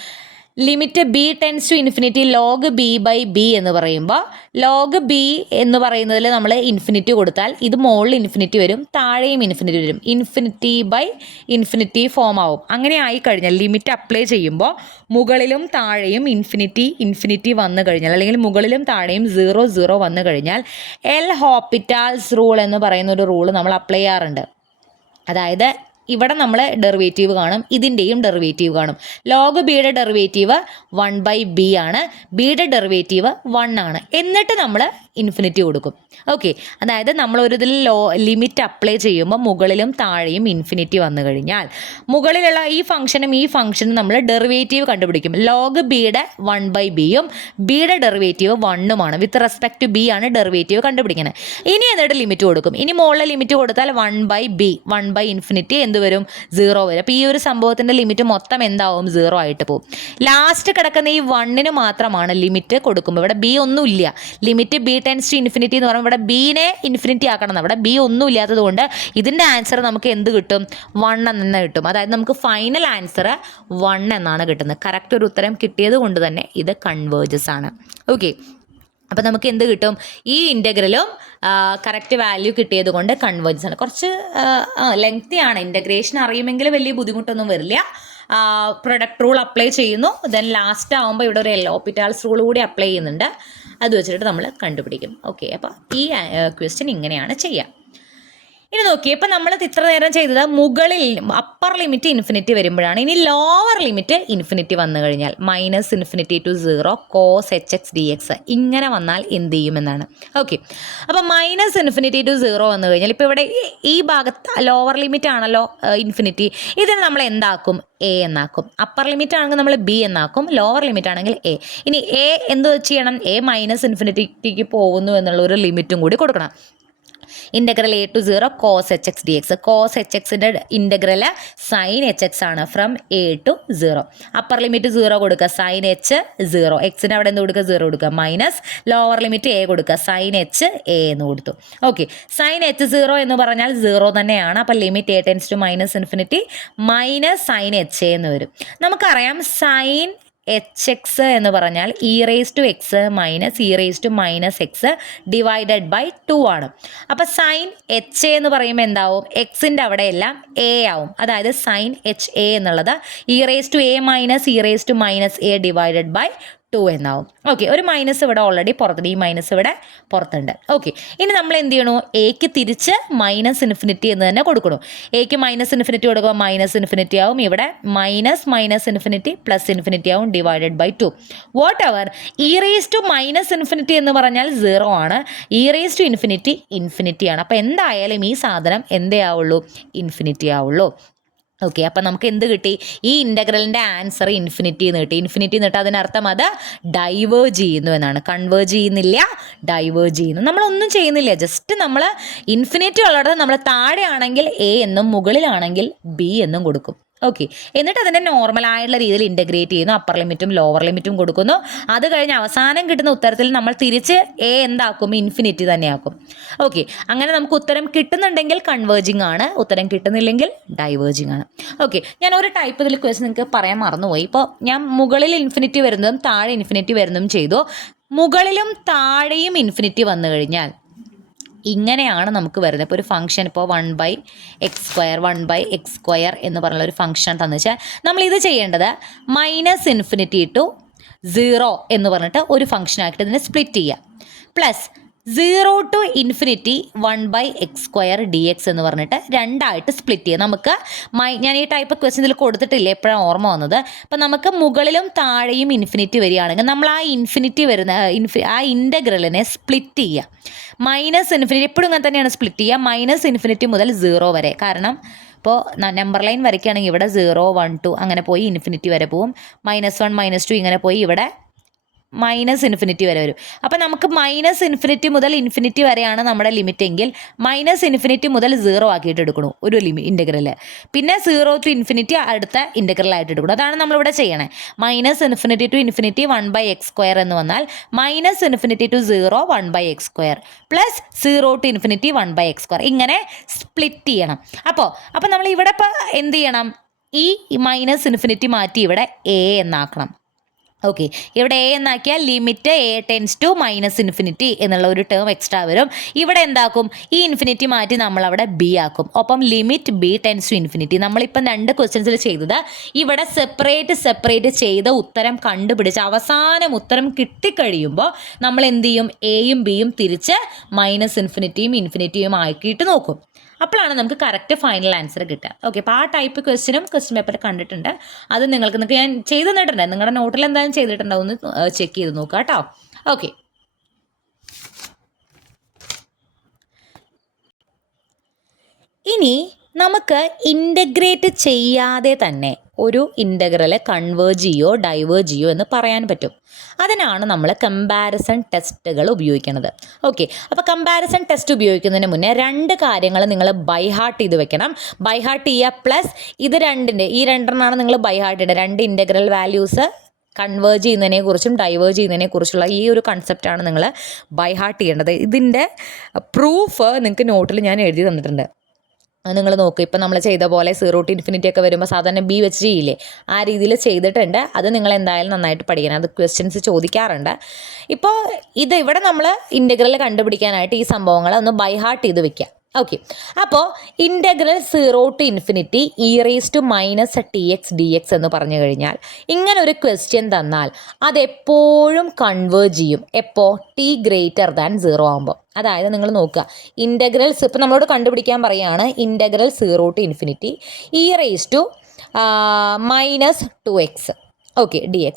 Limit B tends to infinity log B by B എന്ന് പറയുമ്പോൾ ലോഗ് ബി എന്ന് പറയുന്നതിൽ നമ്മൾ ഇൻഫിനിറ്റി കൊടുത്താൽ ഇത് മുകളിൽ ഇൻഫിനിറ്റി വരും, താഴെയും ഇൻഫിനിറ്റി വരും. ഇൻഫിനിറ്റി ബൈ ഇൻഫിനിറ്റി ഫോം ആവും. അങ്ങനെ ആയിക്കഴിഞ്ഞാൽ ലിമിറ്റ് അപ്ലൈ ചെയ്യുമ്പോൾ മുകളിലും താഴെയും ഇൻഫിനിറ്റി വന്നു കഴിഞ്ഞാൽ, അല്ലെങ്കിൽ മുകളിലും താഴെയും 0 വന്നു കഴിഞ്ഞാൽ എൽ ഹോപ്പിറ്റാൽസ് റൂൾ എന്ന് പറയുന്ന ഒരു റൂൾ നമ്മൾ അപ്ലൈ ചെയ്യാറുണ്ട്. അതായത് ഇവിടെ നമ്മൾ ഡെറിവേറ്റീവ് കാണും, ഇതിൻ്റെയും ഡെറിവേറ്റീവ് കാണും. ലോഗ് ബിയുടെ ഡെറിവേറ്റീവ് 1/b ആണ്, ബിയുടെ ഡെറിവേറ്റീവ് 1 ആണ്. എന്നിട്ട് നമ്മൾ ഇൻഫിനിറ്റി കൊടുക്കും. ഓക്കെ, അതായത് നമ്മൾ ഒരു ഇതിൽ ലിമിറ്റ് അപ്ലൈ ചെയ്യുമ്പോൾ മുകളിലും താഴെയും ഇൻഫിനിറ്റി വന്നു കഴിഞ്ഞാൽ മുകളിലുള്ള ഈ ഫംഗ്ഷനും നമ്മൾ ഡെറിവേറ്റീവ് കണ്ടുപിടിക്കും. ലോഗ് ബിയുടെ 1/bയും ബിയുടെ ഡെറിവേറ്റീവ് 1ഉമാണ്. വിത്ത് റെസ്പെക്ട് ടു ബി ആണ് ഡെറിവേറ്റീവ് കണ്ടുപിടിക്കുന്നത്. ഇനി എന്നിട്ട് ലിമിറ്റ് കൊടുക്കും. ഇനി മുകളിൽ ലിമിറ്റ് കൊടുത്താൽ 1/b 1/∞ എന്ത് വരും, 0 വരും. അപ്പോൾ ഈ ഒരു സംഭവത്തിൻ്റെ ലിമിറ്റ് മൊത്തം എന്താവും, 0 ആയിട്ട് പോകും. ലാസ്റ്റ് കിടക്കുന്ന ഈ 1ന് മാത്രമാണ് ലിമിറ്റ് കൊടുക്കുമ്പോൾ, ഇവിടെ ബി ഒന്നുമില്ല. Limit B tends to infinity എന്ന് പറയുമ്പോൾ ഇവിടെ ബീനെ ഇൻഫിനിറ്റി ആക്കണം. അവിടെ ബി ഒന്നും ഇല്ലാത്തത് കൊണ്ട് ഇതിൻ്റെ ആൻസർ നമുക്ക് എന്ത് കിട്ടും, 1 എന്ന് കിട്ടും. അതായത് നമുക്ക് ഫൈനൽ ആൻസർ 1 എന്നാണ് കിട്ടുന്നത്. കറക്റ്റ് ഒരു ഉത്തരം കിട്ടിയത് കൊണ്ട് തന്നെ ഇത് കൺവേർജസ് ആണ്. ഓക്കെ, അപ്പോൾ നമുക്ക് എന്ത് കിട്ടും, ഈ ഇൻ്റഗ്രലും കറക്റ്റ് വാല്യൂ കിട്ടിയത് കൊണ്ട് കൺവേർജൻസ് ആണ്. കുറച്ച് ലെങ്തി ആണ്. ഇൻ്റഗ്രേഷൻ അറിയുമെങ്കിൽ വലിയ ബുദ്ധിമുട്ടൊന്നും വരില്ല. പ്രൊഡക്റ്റ് റൂൾ അപ്ലൈ ചെയ്യുന്നു, ദെൻ ലാസ്റ്റ് ആകുമ്പോൾ ഇവിടെ ഒരു എൽ ഹോപ്പിറ്റാൽസ് റൂൾ കൂടി അപ്ലൈ ചെയ്യുന്നുണ്ട്. അത് വെച്ചിട്ട് നമ്മൾ കണ്ടുപിടിക്കും. ഓക്കെ, അപ്പോൾ ഈ ക്വസ്റ്റ്യൻ ഇങ്ങനെയാണ് ചെയ്യുക. ഇനി നോക്കിയേ, ഇപ്പം നമ്മൾ ഇത്ര നേരം ചെയ്തത് മുകളിൽ അപ്പർ ലിമിറ്റ് ഇൻഫിനിറ്റി വരുമ്പോഴാണ്. ഇനി ലോവർ ലിമിറ്റ് ഇൻഫിനിറ്റി വന്നു കഴിഞ്ഞാൽ -∞ to 0 cos hx dx ഇങ്ങനെ വന്നാൽ എന്ത് ചെയ്യുമെന്നാണ്. ഓക്കെ, അപ്പം -∞ to 0 വന്നു കഴിഞ്ഞാൽ ഇപ്പോൾ ഇവിടെ ഈ ഭാഗത്ത് ലോവർ ലിമിറ്റ് ആണല്ലോ ഇൻഫിനിറ്റി, ഇതിന് നമ്മൾ എന്താക്കും? എ എന്നാക്കും. അപ്പർ ലിമിറ്റ് ആണെങ്കിൽ നമ്മൾ ബി എന്നാക്കും, ലോവർ ലിമിറ്റ് ആണെങ്കിൽ എ. ഇനി എ എന്ത് ചെയ്യണം? എ -∞ പോകുന്നു എന്നുള്ള ഒരു ലിമിറ്റും കൂടി കൊടുക്കണം. Integral a to 0 cos hx dx. cos hxൻ്റെ ഇൻ്റഗ്രൽ sin hx ആണ് from a to 0. Upper limit 0 കൊടുക്കുക, sin h 0, എക്സിൻ്റെ അവിടെ എന്ത് കൊടുക്കുക? 0 കൊടുക്കുക, മൈനസ് ലോവർ ലിമിറ്റ് a കൊടുക്കുക, sin h a എന്ന് കൊടുത്തു. ഓക്കെ, sin h 0 എന്ന് പറഞ്ഞാൽ 0 തന്നെയാണ്. അപ്പം limit a tends to -∞ minus sin h എന്ന് വരും. നമുക്കറിയാം sin hx എന്ന് പറഞ്ഞാൽ e⁻x minus e⁻−x divided by 2 ആണ്. അപ്പോൾ സൈൻ എച്ച് എന്ന് പറയുമ്പോൾ എന്താവും? എക്സിൻ്റെ അവിടെ എല്ലാം എ ആവും. അതായത് സൈൻ എച്ച് എ എന്നുള്ളത് e⁻a ഡിവൈഡഡ് ബൈ 2 എന്നാവും. ഓക്കെ, ഒരു മൈനസ് ഇവിടെ ഓൾറെഡി പുറത്തുണ്ട്, ഈ മൈനസ് ഇവിടെ പുറത്തുണ്ട്. ഓക്കെ, ഇനി നമ്മൾ എന്ത് ചെയ്യണു? എക്ക് തിരിച്ച് -∞ എന്ന് തന്നെ കൊടുക്കണു. എക്ക് -∞ കൊടുക്കുമ്പോൾ -∞ ആവും. ഇവിടെ -∞ പ്ലസ് ∞ ആവും divided by 2. Whatever e⁻∞ എന്ന് പറഞ്ഞാൽ 0 ആണ്, e⁻∞ ഇൻഫിനിറ്റി ആണ്. അപ്പോൾ എന്തായാലും ഈ സാധനം എന്തേ ആവുള്ളൂ? ഇൻഫിനിറ്റി ആവുള്ളൂ. ഓക്കെ, അപ്പം നമുക്ക് എന്ത് കിട്ടി? ഈ ഇൻ്റഗ്രലിൻ്റെ ആൻസർ ഇൻഫിനിറ്റി എന്ന് കിട്ടി. ഇൻഫിനിറ്റി എന്നിട്ട് അതിനർത്ഥം അത് ഡൈവേർജ് ചെയ്യുന്നു എന്നാണ്. കൺവേർജ് ചെയ്യുന്നില്ല, ഡൈവേർജ് ചെയ്യുന്നു. നമ്മളൊന്നും ചെയ്യുന്നില്ല, ജസ്റ്റ് നമ്മൾ ഇൻഫിനിറ്റി ഉള്ളത് നമ്മൾ താഴെയാണെങ്കിൽ എ എന്നും മുകളിലാണെങ്കിൽ ബി എന്നും കൊടുക്കും. ഓക്കെ, എന്നിട്ട് അതിൻ്റെ നോർമലായിട്ടുള്ള രീതിയിൽ ഇൻ്റഗ്രേറ്റ് ചെയ്യുന്നു, അപ്പർ ലിമിറ്റും ലോവർ ലിമിറ്റും കൊടുക്കുന്നു. അത് കഴിഞ്ഞ് അവസാനം കിട്ടുന്ന ഉത്തരത്തിൽ നമ്മൾ തിരിച്ച് എ എന്താക്കും? ഇൻഫിനിറ്റി തന്നെയാക്കും. ഓക്കെ, അങ്ങനെ നമുക്ക് ഉത്തരം കിട്ടുന്നുണ്ടെങ്കിൽ കൺവേർജിങ് ആണ്, ഉത്തരം കിട്ടുന്നില്ലെങ്കിൽ ഡൈവേർജിങ് ആണ്. ഓക്കെ, ഞാൻ ഒരു ടൈപ്പ് ഇതിൽ ക്വസ്റ്റ്യൻ നിങ്ങൾക്ക് പറയാൻ മറന്നുപോയി. ഇപ്പോൾ ഞാൻ മുകളിൽ ഇൻഫിനിറ്റി വരുന്നതും താഴെ ഇൻഫിനിറ്റി വരുന്നതും ചെയ്തു. മുകളിലും താഴെയും ഇൻഫിനിറ്റി വന്നു കഴിഞ്ഞാൽ ഇങ്ങനെയാണ് നമുക്ക് വരുന്നത്. ഇപ്പോൾ ഒരു ഫംഗ്ഷൻ, ഇപ്പോൾ 1/x² എന്ന് പറഞ്ഞ ഒരു ഫംഗ്ഷൻ തന്നു വെച്ചാൽ നമ്മൾ ഇത് ചെയ്യേണ്ടത് -∞ to 0 എന്ന് പറഞ്ഞിട്ട് ഒരു ഫംഗ്ഷനാക്കിയിട്ട് ഇതിനെ സ്പ്ലിറ്റ് ചെയ്യുക, പ്ലസ് 0 to ∞ 1/x² dx എന്ന് പറഞ്ഞിട്ട് രണ്ടായിട്ട് സ്പ്ലിറ്റ് ചെയ്യുക. നമുക്ക് ഞാൻ ഈ ടൈപ്പ് ക്വസ്റ്റ്യൻ ഇതിൽ കൊടുത്തിട്ടില്ല, എപ്പോഴാണ് ഓർമ്മ വന്നത്. അപ്പം നമുക്ക് മുകളിലും താഴെയും ഇൻഫിനിറ്റി വരികയാണെങ്കിൽ നമ്മൾ ആ ഇൻഫിനിറ്റി വരുന്ന ആ ഇൻ്റഗ്രലിനെ സ്പ്ലിറ്റ് ചെയ്യുക. -∞ എപ്പോഴും ഇങ്ങനെ തന്നെയാണ് സ്പ്ലിറ്റ് ചെയ്യുക, -∞ മുതൽ 0 വരെ. കാരണം ഇപ്പോൾ നമ്പർ ലൈൻ വരയ്ക്കുകയാണെങ്കിൽ ഇവിടെ 0, 1, 2 അങ്ങനെ പോയി ഇൻഫിനിറ്റി വരെ പോവും, -1, -2 ഇങ്ങനെ പോയി ഇവിടെ -∞ വരെ വരും. അപ്പം നമുക്ക് -∞ മുതൽ ഇൻഫിനിറ്റി വരെയാണ് നമ്മുടെ ലിമിറ്റ് എങ്കിൽ -∞ മുതൽ 0 ആക്കിയിട്ട് എടുക്കണു ഒരു ഇൻ്റഗ്രൽ. പിന്നെ 0 to ∞ അടുത്ത ഇൻ്റഗ്രലായിട്ട് എടുക്കണം. അതാണ് നമ്മളിവിടെ ചെയ്യണേ. -∞ to ∞ 1/x² എന്ന് വന്നാൽ -∞ to 0 1/x² plus 0 to ∞ 1/x². ഇങ്ങനെ സ്പ്ലിറ്റ് ചെയ്യണം. അപ്പോൾ നമ്മൾ ഇവിടെ ഇപ്പോൾ എന്ത് ചെയ്യണം? ഈ -∞ മാറ്റി ഇവിടെ എ എന്നാക്കണം. ഓക്കെ, ഇവിടെ എ എന്നാക്കിയാൽ ലിമിറ്റ് a ടെൻസ് ടു -∞ എന്നുള്ള ഒരു ടേം എക്സ്ട്രാ വരും. ഇവിടെ എന്താക്കും? ഈ ഇൻഫിനിറ്റി മാറ്റി നമ്മളവിടെ ബി ആക്കും. ഒപ്പം ലിമിറ്റ് b ടെൻസ് ടു ∞. നമ്മളിപ്പം 2 ക്വസ്റ്റ്യൻസിൽ ചെയ്തത് ഇവിടെ സെപ്പറേറ്റ് ചെയ്ത ഉത്തരം കണ്ടുപിടിച്ച് അവസാനം ഉത്തരം കിട്ടിക്കഴിയുമ്പോൾ നമ്മൾ എന്ത് ചെയ്യും? എയും ബിയും തിരിച്ച് -∞ ഇൻഫിനിറ്റിയും ആക്കിയിട്ട് നോക്കും. അപ്പോഴാണ് നമുക്ക് കറക്റ്റ് ഫൈനൽ ആൻസർ കിട്ടുക. ഓക്കെ, അപ്പോൾ ആ ടൈപ്പ് ക്വസ്റ്റ്യനും ക്വസ്റ്റ്യൻ പേപ്പറിൽ കണ്ടിട്ടുണ്ട്. അത് നിങ്ങൾക്ക് ഞാൻ ചെയ്ത് തന്നിട്ടുണ്ട്, നിങ്ങളുടെ നോട്ടിൽ എന്തായാലും ചെയ്തിട്ടുണ്ടാവും, ഒന്ന് ചെക്ക് ചെയ്ത് നോക്കുക കേട്ടോ. ഓക്കെ, ഇനി നമുക്ക് ഇൻ്റഗ്രേറ്റ് ചെയ്യാതെ തന്നെ ഒരു ഇൻ്റഗ്രൽ കൺവേർജ് ചെയ്യോ ഡൈവേർജ് ചെയ്യോ എന്ന് പറയാൻ പറ്റും. അതിനാണ് നമ്മൾ കമ്പാരിസൺ ടെസ്റ്റുകൾ ഉപയോഗിക്കുന്നത്. ഓക്കെ, അപ്പോൾ കമ്പാരിസൺ ടെസ്റ്റ് ഉപയോഗിക്കുന്നതിന് മുന്നേ 2 കാര്യങ്ങൾ നിങ്ങൾ ബൈ ഹാർട്ട് ചെയ്ത് വെക്കണം. ബൈ ഹാർട്ട് ചെയ്യുക, പ്ലസ് ഇത് ഈ രണ്ടെണ്ണമാണ് നിങ്ങൾ ബൈ ഹാർട്ട് ചെയ്യേണ്ടത്. 2 ഇൻ്റഗ്രൽ വാല്യൂസ് കൺവേർജ് ചെയ്യുന്നതിനെക്കുറിച്ചും ഡൈവേർജ് ചെയ്യുന്നതിനെക്കുറിച്ചുള്ള ഈ ഒരു കൺസെപ്റ്റാണ് നിങ്ങൾ ബൈ ഹാർട്ട് ചെയ്യേണ്ടത്. ഇതിൻ്റെ പ്രൂഫ് നിങ്ങൾക്ക് നോട്ടിൽ ഞാൻ എഴുതി തന്നിട്ടുണ്ട്, അത് നിങ്ങൾ നോക്കുക. ഇപ്പം നമ്മൾ ചെയ്ത പോലെ 0 to ∞ ഒക്കെ വരുമ്പോൾ സാധാരണ ബി വെച്ച് ചെയ്യില്ലേ, ആ രീതിയിൽ ചെയ്തിട്ടുണ്ട്. അത് നിങ്ങൾ എന്തായാലും നന്നായിട്ട് പഠിക്കണം, അത് ക്വസ്റ്റ്യൻസ് ചോദിക്കാറുണ്ട്. ഇപ്പോൾ ഇവിടെ നമ്മൾ ഇൻ്റഗ്രൽ കണ്ടുപിടിക്കാനായിട്ട് ഈ സംഭവങ്ങൾ ഒന്ന് ബൈ ഹാർട്ട് ചെയ്ത് വെക്കുക. ഓക്കെ, അപ്പോൾ ഇൻ്റഗ്രൽ 0 to ∞ e⁻∞ dx എന്ന് പറഞ്ഞു കഴിഞ്ഞാൽ ഇങ്ങനെ ഒരു ക്വസ്റ്റ്യൻ തന്നാൽ അതെപ്പോഴും കൺവേർജ് ചെയ്യും. എപ്പോൾ? t greater than 0 ആകുമ്പോൾ. അതായത് നിങ്ങൾ നോക്കുക, ഇൻ്റഗ്രൽസ് ഇപ്പം നമ്മളോട് കണ്ടുപിടിക്കാൻ പറയുകയാണ് integral 0 to infinity e⁻²(-2x) okay dx.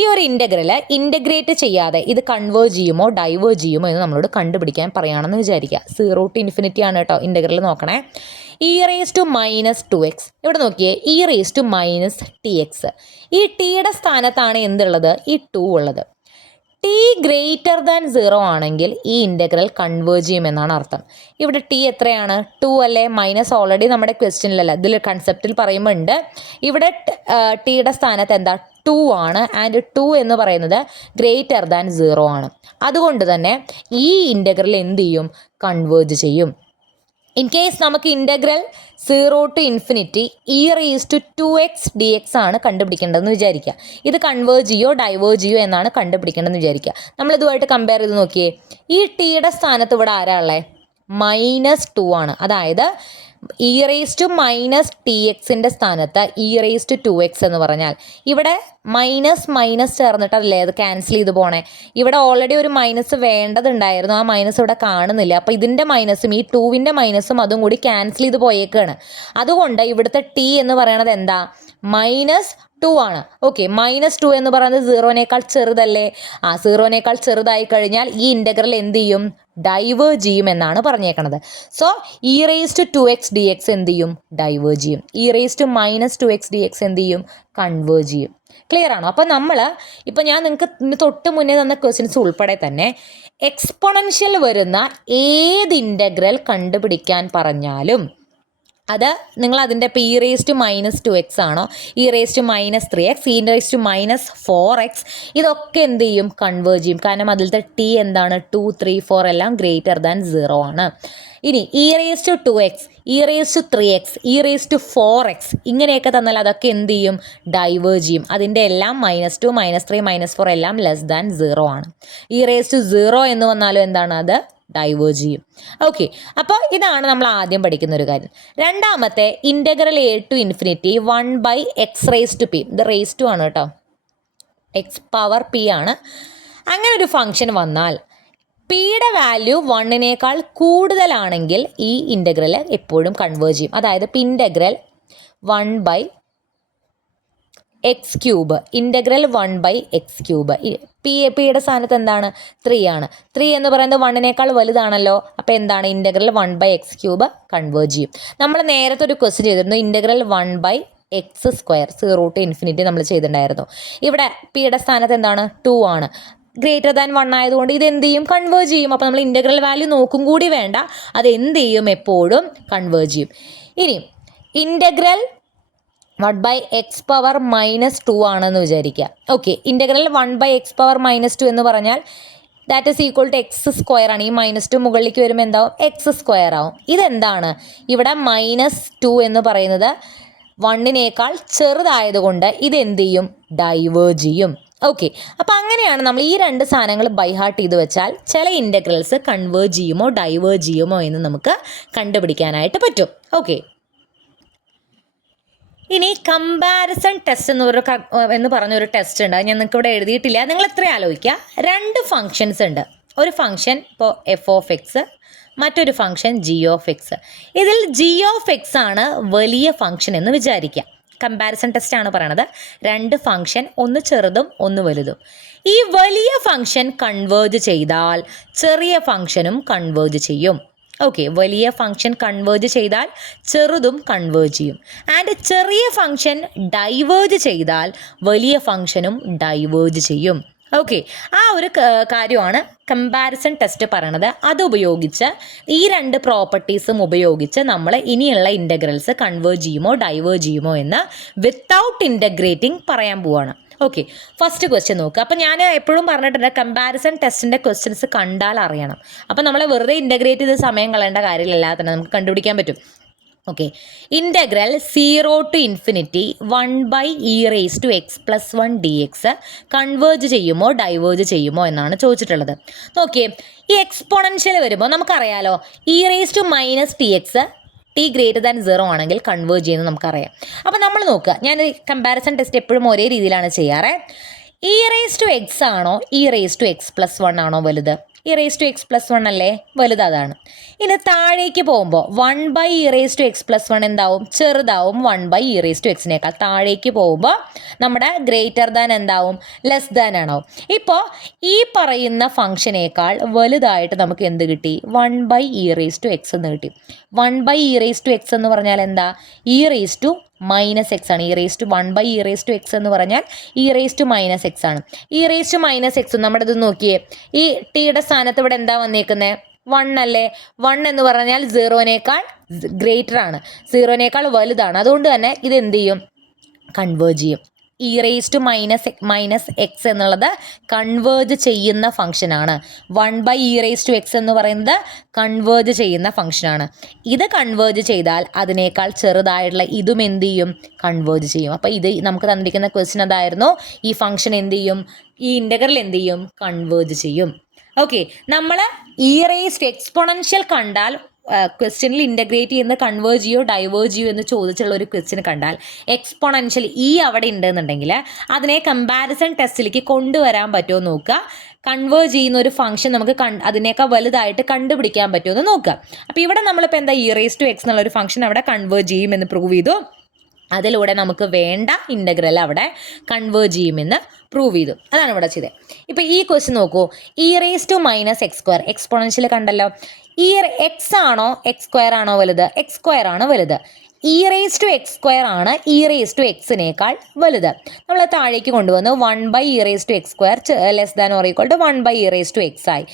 ഈ ഒരു ഇൻ്റഗ്രൽ ഇൻ്റഗ്രേറ്റ് ചെയ്യാതെ ഇത് കൺവേർജ് ചെയ്യുമോ ഡൈവേർജ് ചെയ്യുമോ എന്ന് നമ്മളോട് കണ്ടുപിടിക്കാൻ പറയുകയാണെന്ന് വിചാരിക്കുക. 0 to ഇൻഫിനിറ്റി ആണ് കേട്ടോ ഇൻ്റഗ്രൽ നോക്കണേ. e⁻²(-2x) ഇവിടെ നോക്കിയേ e⁻−tx. ഈ ടിയുടെ സ്ഥാനത്താണ് എന്തുള്ളത്? ഈ 2 ഉള്ളത്. ടി >0 ആണെങ്കിൽ ഈ ഇൻ്റഗ്രൽ കൺവേർജ് ചെയ്യുമെന്നാണ് അർത്ഥം. ഇവിടെ ടി എത്രയാണ്? 2 അല്ലേ? മൈനസ് ഓൾറെഡി നമ്മുടെ ക്വസ്റ്റ്യനിലല്ല, ഇതിൽ കൺസെപ്റ്റിൽ പറയുമ്പോൾ ഉണ്ട്. ഇവിടെ ടിയുടെ സ്ഥാനത്ത് എന്താ? 2 ആണ്. ആൻഡ് 2 എന്ന് പറയുന്നത് >0 ആണ്. അതുകൊണ്ട് തന്നെ ഈ ഇൻ്റഗ്രൽ എന്ത് ചെയ്യും? കൺവേർജ് ചെയ്യും. ഇൻ കേസ് നമുക്ക് integral 0 to infinity e⁻²x dx ആണ് കണ്ടുപിടിക്കേണ്ടതെന്ന് വിചാരിക്കുക. ഇത് കൺവേർജ് ചെയ്യോ ഡൈവേർജ് ചെയ്യോ എന്നാണ് കണ്ടുപിടിക്കേണ്ടതെന്ന് വിചാരിക്കുക. നമ്മളിതുമായിട്ട് കമ്പയർ ചെയ്ത് നോക്കിയേ. ഈ ടിയുടെ സ്ഥാനത്ത് ഇവിടെ ആരാ ഉള്ളത്? -2 ആണ്. അതായത് e⁻−txൻ്റെ സ്ഥാനത്ത് e⁻²x എന്ന് പറഞ്ഞാൽ ഇവിടെ മൈനസ് ചേർന്നിട്ടല്ലേ അത് ക്യാൻസൽ ചെയ്ത് പോണേ. ഇവിടെ ഓൾറെഡി ഒരു മൈനസ് വേണ്ടതുണ്ടായിരുന്നു, ആ മൈനസ് ഇവിടെ കാണുന്നില്ല. അപ്പോൾ ഇതിൻ്റെ മൈനസും ഈ 2വിൻ്റെ മൈനസും അതും കൂടി ക്യാൻസൽ ചെയ്ത് പോയേക്കാണ്. അതുകൊണ്ട് ഇവിടുത്തെ ടി എന്ന് പറയണത് എന്താ? -2 ആണ്. ഓക്കെ, -2 എന്ന് പറയുന്നത് 0നേക്കാൾ ചെറുതല്ലേ? 0നേക്കാൾ ചെറുതായി കഴിഞ്ഞാൽ ഈ ഇൻ്റഗ്രൽ എന്ത് ചെയ്യും? ഡൈവേർജ് ചെയ്യും എന്നാണ് പറഞ്ഞേക്കണത്. സോ e⁻²x dx എന്ത് ചെയ്യും? ഡൈവേർജ് ചെയ്യും. e⁻−2x dx എന്ത് ചെയ്യും? കൺവേർജ് ചെയ്യും. ക്ലിയർ ആണോ? അപ്പോൾ ഇപ്പം ഞാൻ നിങ്ങൾക്ക് തൊട്ട് മുന്നേ തന്ന ക്വസ്റ്റ്യൻസ് ഉൾപ്പെടെ തന്നെ എക്സ്പൊണൻഷ്യൽ വരുന്ന ഏത് ഇൻ്റഗ്രൽ കണ്ടുപിടിക്കാൻ പറഞ്ഞാലും അത് നിങ്ങൾ അതിൻ്റെ ഇപ്പോൾ e⁻−2x ആണോ, e⁻−3x, e⁻−4x ഇതൊക്കെ എന്ത് ചെയ്യും? കൺവേർജ് ചെയ്യും. കാരണം അതിലത്തെ ടി എന്താണ്? 2, 3, 4 എല്ലാം >0 ആണ്. ഇനി e⁻²x, e⁻3x, e⁻4x ഇങ്ങനെയൊക്കെ തന്നാൽ അതൊക്കെ എന്ത് ചെയ്യും? ഡൈവേർജ് ചെയ്യും. അതിൻ്റെ എല്ലാം -2, -3, -4 എല്ലാം >0 ആണ്. e⁻0 എന്ന് വന്നാലും എന്താണ്? അത് ഡൈവേർജ് ചെയ്യും. ഓക്കെ, അപ്പോൾ ഇതാണ് നമ്മൾ ആദ്യം പഠിക്കുന്ന ഒരു കാര്യം. രണ്ടാമത്തെ integral a to infinity 1/x⁻p. ഇത് റേസ് ടു ആണ് കേട്ടോ, x⁻p ആണ്. അങ്ങനെ ഒരു ഫംഗ്ഷൻ വന്നാൽ പിയുടെ വാല്യൂ 1നേക്കാൾ കൂടുതലാണെങ്കിൽ ഈ ഇൻ്റഗ്രൽ എപ്പോഴും കൺവേർജ് ചെയ്യും. അതായത് ഇൻ്റഗ്രൽ 1/x3, ഇൻ്റഗ്രൽ 1/x3. പിയുടെ സ്ഥാനത്ത് എന്താണ്? 3 ആണ്. 3 എന്ന് പറയുന്നത് 1നേക്കാൾ വലുതാണല്ലോ. അപ്പോൾ എന്താണ്? ഇൻ്റഗ്രൽ 1/x3 കൺവേർജ് ചെയ്യും. നമ്മൾ നേരത്തെ ഒരു ക്വസ്റ്റ്യൻ ചെയ്തിരുന്നു, ഇൻ്റഗ്രൽ 1/x², 0 to ഇൻഫിനിറ്റി നമ്മൾ ചെയ്തിട്ടുണ്ടായിരുന്നു. ഇവിടെ പിയുടെ സ്ഥാനത്ത് എന്താണ്? 2 ആണ്. >1 ആയതുകൊണ്ട് ഇത് എന്ത് ചെയ്യും? കൺവേർജ് ചെയ്യും. അപ്പോൾ നമ്മൾ ഇൻ്റഗ്രൽ വാല്യൂ നോക്കും കൂടി വേണ്ട, അത് എന്ത് ചെയ്യും? എപ്പോഴും കൺവേർജ് ചെയ്യും. ഇനി ഇൻ്റഗ്രൽ 1/x⁻−2 ആണെന്ന് വിചാരിക്കുക. ഓക്കെ, ഇൻ്റഗ്രൽ 1/x⁻−2 എന്ന് പറഞ്ഞാൽ that is equal to x² ആണ്. ഈ -2 മുകളിലേക്ക് വരുമ്പോൾ എന്താവും? x² ആവും. ഇതെന്താണ്? ഇവിടെ -2 എന്ന് പറയുന്നത് 1നേക്കാൾ ചെറുതായതുകൊണ്ട് ഇതെന്ത് ചെയ്യും? ഡൈവേർജ് ചെയ്യും. ഓക്കെ, അപ്പോൾ അങ്ങനെയാണ് നമ്മൾ ഈ രണ്ട് സാധനങ്ങൾ ബൈഹാർട്ട് ചെയ്ത് വെച്ചാൽ ചില ഇൻ്റഗ്രൽസ് കൺവേർജ് ചെയ്യുമോ ഡൈവേർജ് ചെയ്യുമോ എന്ന് നമുക്ക് കണ്ടുപിടിക്കാനായിട്ട് പറ്റും. ഓക്കെ, ഇനി കമ്പാരിസൺ ടെസ്റ്റ് എന്ന് പറഞ്ഞൊരു ടെസ്റ്റ് ഉണ്ട്. ഞാൻ നിങ്ങൾക്ക് ഇവിടെ എഴുതിയിട്ടില്ല, നിങ്ങൾ എത്ര ആലോചിക്കുക. 2 ഫങ്ഷൻസ് ഉണ്ട്. ഒരു ഫംഗ്ഷൻ ഇപ്പോൾ f(x), മറ്റൊരു ഫംഗ്ഷൻ g(x). ഇതിൽ g(x) ആണ് വലിയ ഫംഗ്ഷൻ എന്ന് വിചാരിക്കുക. കമ്പാരിസൺ ടെസ്റ്റ് ആണ് പറയണത്. 2 ഫംഗ്ഷൻ, ഒന്ന് ചെറുതും ഒന്ന് വലുതും. ഈ വലിയ ഫംഗ്ഷൻ കൺവേർജ് ചെയ്താൽ ചെറിയ ഫംഗ്ഷനും കൺവേർജ് ചെയ്യും. ഓക്കെ, വലിയ ഫംഗ്ഷൻ കൺവേർജ് ചെയ്താൽ ചെറുതും കൺവേർജ് ചെയ്യും. ആൻഡ് ചെറിയ ഫംഗ്ഷൻ ഡൈവേർജ് ചെയ്താൽ വലിയ ഫംഗ്ഷനും ഡൈവേർജ് ചെയ്യും. ഓക്കെ, ആ ഒരു കാര്യമാണ് കമ്പാരിസൺ ടെസ്റ്റ് പറയണത്. അതുപയോഗിച്ച് ഈ 2 പ്രോപ്പർട്ടീസും ഉപയോഗിച്ച് നമ്മൾ ഇനിയുള്ള ഇൻ്റഗ്രൽസ് കൺവേർജ് ചെയ്യുമോ ഡൈവേർജ് ചെയ്യുമോ എന്ന് വിത്തൗട്ട് ഇൻ്റഗ്രേറ്റിംഗ് പറയാൻ പോവാണ്. ഓക്കെ, ഫസ്റ്റ് ക്വസ്റ്റ്യൻ നോക്കുക. അപ്പോൾ ഞാൻ എപ്പോഴും പറഞ്ഞിട്ടുണ്ട്, കമ്പാരിസൺ ടെസ്റ്റിൻ്റെ ക്വസ്റ്റ്യൻസ് കണ്ടാൽ അറിയണം. അപ്പോൾ നമ്മൾ വെറുതെ ഇൻ്റഗ്രേറ്റ് ചെയ്ത് സമയം കളയേണ്ട കാര്യമില്ല, തന്നെ നമുക്ക് കണ്ടുപിടിക്കാൻ പറ്റും. Okay, integral 0 to infinity 1/e⁻x+1 dx converge ചെയ്യുമോ ഡൈവേർജ് ചെയ്യുമോ എന്നാണ് ചോദിച്ചിട്ടുള്ളത്. നോക്കിയേ, ഈ എക്സ്പൊണൻഷ്യൽ വരുമ്പോൾ നമുക്കറിയാലോ e⁻−tx t>0 ആണെങ്കിൽ കൺവേർജ് ചെയ്യുന്നത് നമുക്കറിയാം. അപ്പോൾ നമ്മൾ നോക്കുക, ഞാൻ കമ്പാരിസൺ ടെസ്റ്റ് എപ്പോഴും ഒരേ രീതിയിലാണ് ചെയ്യാറ്. e⁻x ആണോ e⁻x+1 ആണോ വലുത്? E raise to X plus one അല്ലേ, വലുത് അതാണ്. ഇനി താഴേക്ക് പോകുമ്പോൾ 1 E raise to X plus one എന്താവും, ചെറുതാവും 1 ഇ റേസ് ടു എക്സിനേക്കാൾ. താഴേക്ക് പോകുമ്പോൾ നമ്മുടെ ഗ്രേറ്റർ ദാൻ എന്താവും, ലെസ് ദാൻ ആണാവും. ഇപ്പോൾ ഈ പറയുന്ന ഫംഗ്ഷനേക്കാൾ വലുതായിട്ട് നമുക്ക് എന്ത് കിട്ടി, 1 ഇ റേസ് ടു എക്സ് എന്ന് കിട്ടി. 1 ഇ റേസ് ടു എക്സ് എന്ന് പറഞ്ഞാൽ എന്താ, E raise to minus X ആണ്. E raise to 1 E raise to X എന്ന് പറഞ്ഞാൽ E raise to minus X ആണ്. E raise to minus X നമ്മുടെ ഇത് നോക്കിയേ, ഈ ടിയുടെ സ്ഥാനത്ത് ഇവിടെ എന്താ വന്നേക്കുന്നത്, 1 അല്ലേ. 1 എന്ന് പറഞ്ഞാൽ 0നേക്കാൾ ഗ്രേറ്റർ ആണ്, 0നേക്കാൾ വലുതാണ്. അതുകൊണ്ട് തന്നെ ഇത് എന്ത് ചെയ്യും, കൺവേർജ് ചെയ്യും. E raise to minus X എന്നുള്ളത് കൺവേർജ് ചെയ്യുന്ന ഫംഗ്ഷനാണ്. 1 ഇ റേസ് ടു എക്സ് എന്ന് പറയുന്നത് കൺവേർജ് ചെയ്യുന്ന ഫംഗ്ഷനാണ്. ഇത് കൺവേർജ് ചെയ്താൽ അതിനേക്കാൾ ചെറുതായിട്ടുള്ള ഇതും എന്ത് ചെയ്യും, കൺവേർജ് ചെയ്യും. അപ്പോൾ ഇത് നമുക്ക് തന്നിരിക്കുന്ന ക്വസ്റ്റ്യൻ അതായിരുന്നു, ഈ ഫംഗ്ഷൻ എന്ത് ചെയ്യും, ഈ ഇൻ്റഗ്രൽ എന്ത് ചെയ്യും, കൺവേർജ് ചെയ്യും. ഓക്കെ, നമ്മൾ ഇ റേസ് ടു എക്സ്പൊണൻഷ്യൽ കണ്ടാൽ ക്വസ്റ്റ്യനിൽ ഇൻ്റഗ്രേറ്റ് ചെയ്യുന്ന കൺവേർജ് ചെയ്യോ ഡൈവേർജ് ചെയ്യോ എന്ന് ചോദിച്ചുള്ള ഒരു ക്വസ്റ്റ്യൻ കണ്ടാൽ എക്സ്പൊണൻഷ്യൽ ഈ അവിടെ ഉണ്ടെന്നുണ്ടെങ്കിൽ അതിനെ കമ്പാരിസൺ ടെസ്റ്റിലേക്ക് കൊണ്ടുവരാൻ പറ്റുമോ നോക്കുക. കൺവേർജ് ചെയ്യുന്ന ഒരു ഫംഗ്ഷൻ നമുക്ക് അതിനേക്കാൾ വലുതായിട്ട് കണ്ടുപിടിക്കാൻ പറ്റുമോ എന്ന് നോക്കുക. അപ്പോൾ ഇവിടെ നമ്മളിപ്പോൾ എന്താ, ഇ റേസ് ടു എക്സ് എന്നുള്ള ഒരു ഫംഗ്ഷൻ അവിടെ കൺവേർജ് ചെയ്യുമെന്ന് പ്രൂവ് ചെയ്തു. അതിലൂടെ നമുക്ക് വേണ്ട ഇൻ്റഗ്രൽ അവിടെ കൺവേർജ് ചെയ്യുമെന്ന് പ്രൂവ് ചെയ്തു. അതാണ് ഇവിടെ ചെയ്തത്. ഇപ്പോൾ ഈ ക്വസ്റ്റ്യൻ നോക്കൂ, E raise to minus X square exponential കണ്ടല്ലോ. ഈ എക്സ് ആണോ എക്സ് സ്ക്വയർ ആണോ വലുത്, എക്സ് സ്ക്വയർ ആണ് വലുത്. E raise to X square ആണ് ഇ റേസ് ടു എക്സിനേക്കാൾ വലുത്. നമ്മൾ താഴേക്ക് കൊണ്ടുവന്ന് 1 E raise to X square less than or equal to 1 E raise to X ആയി.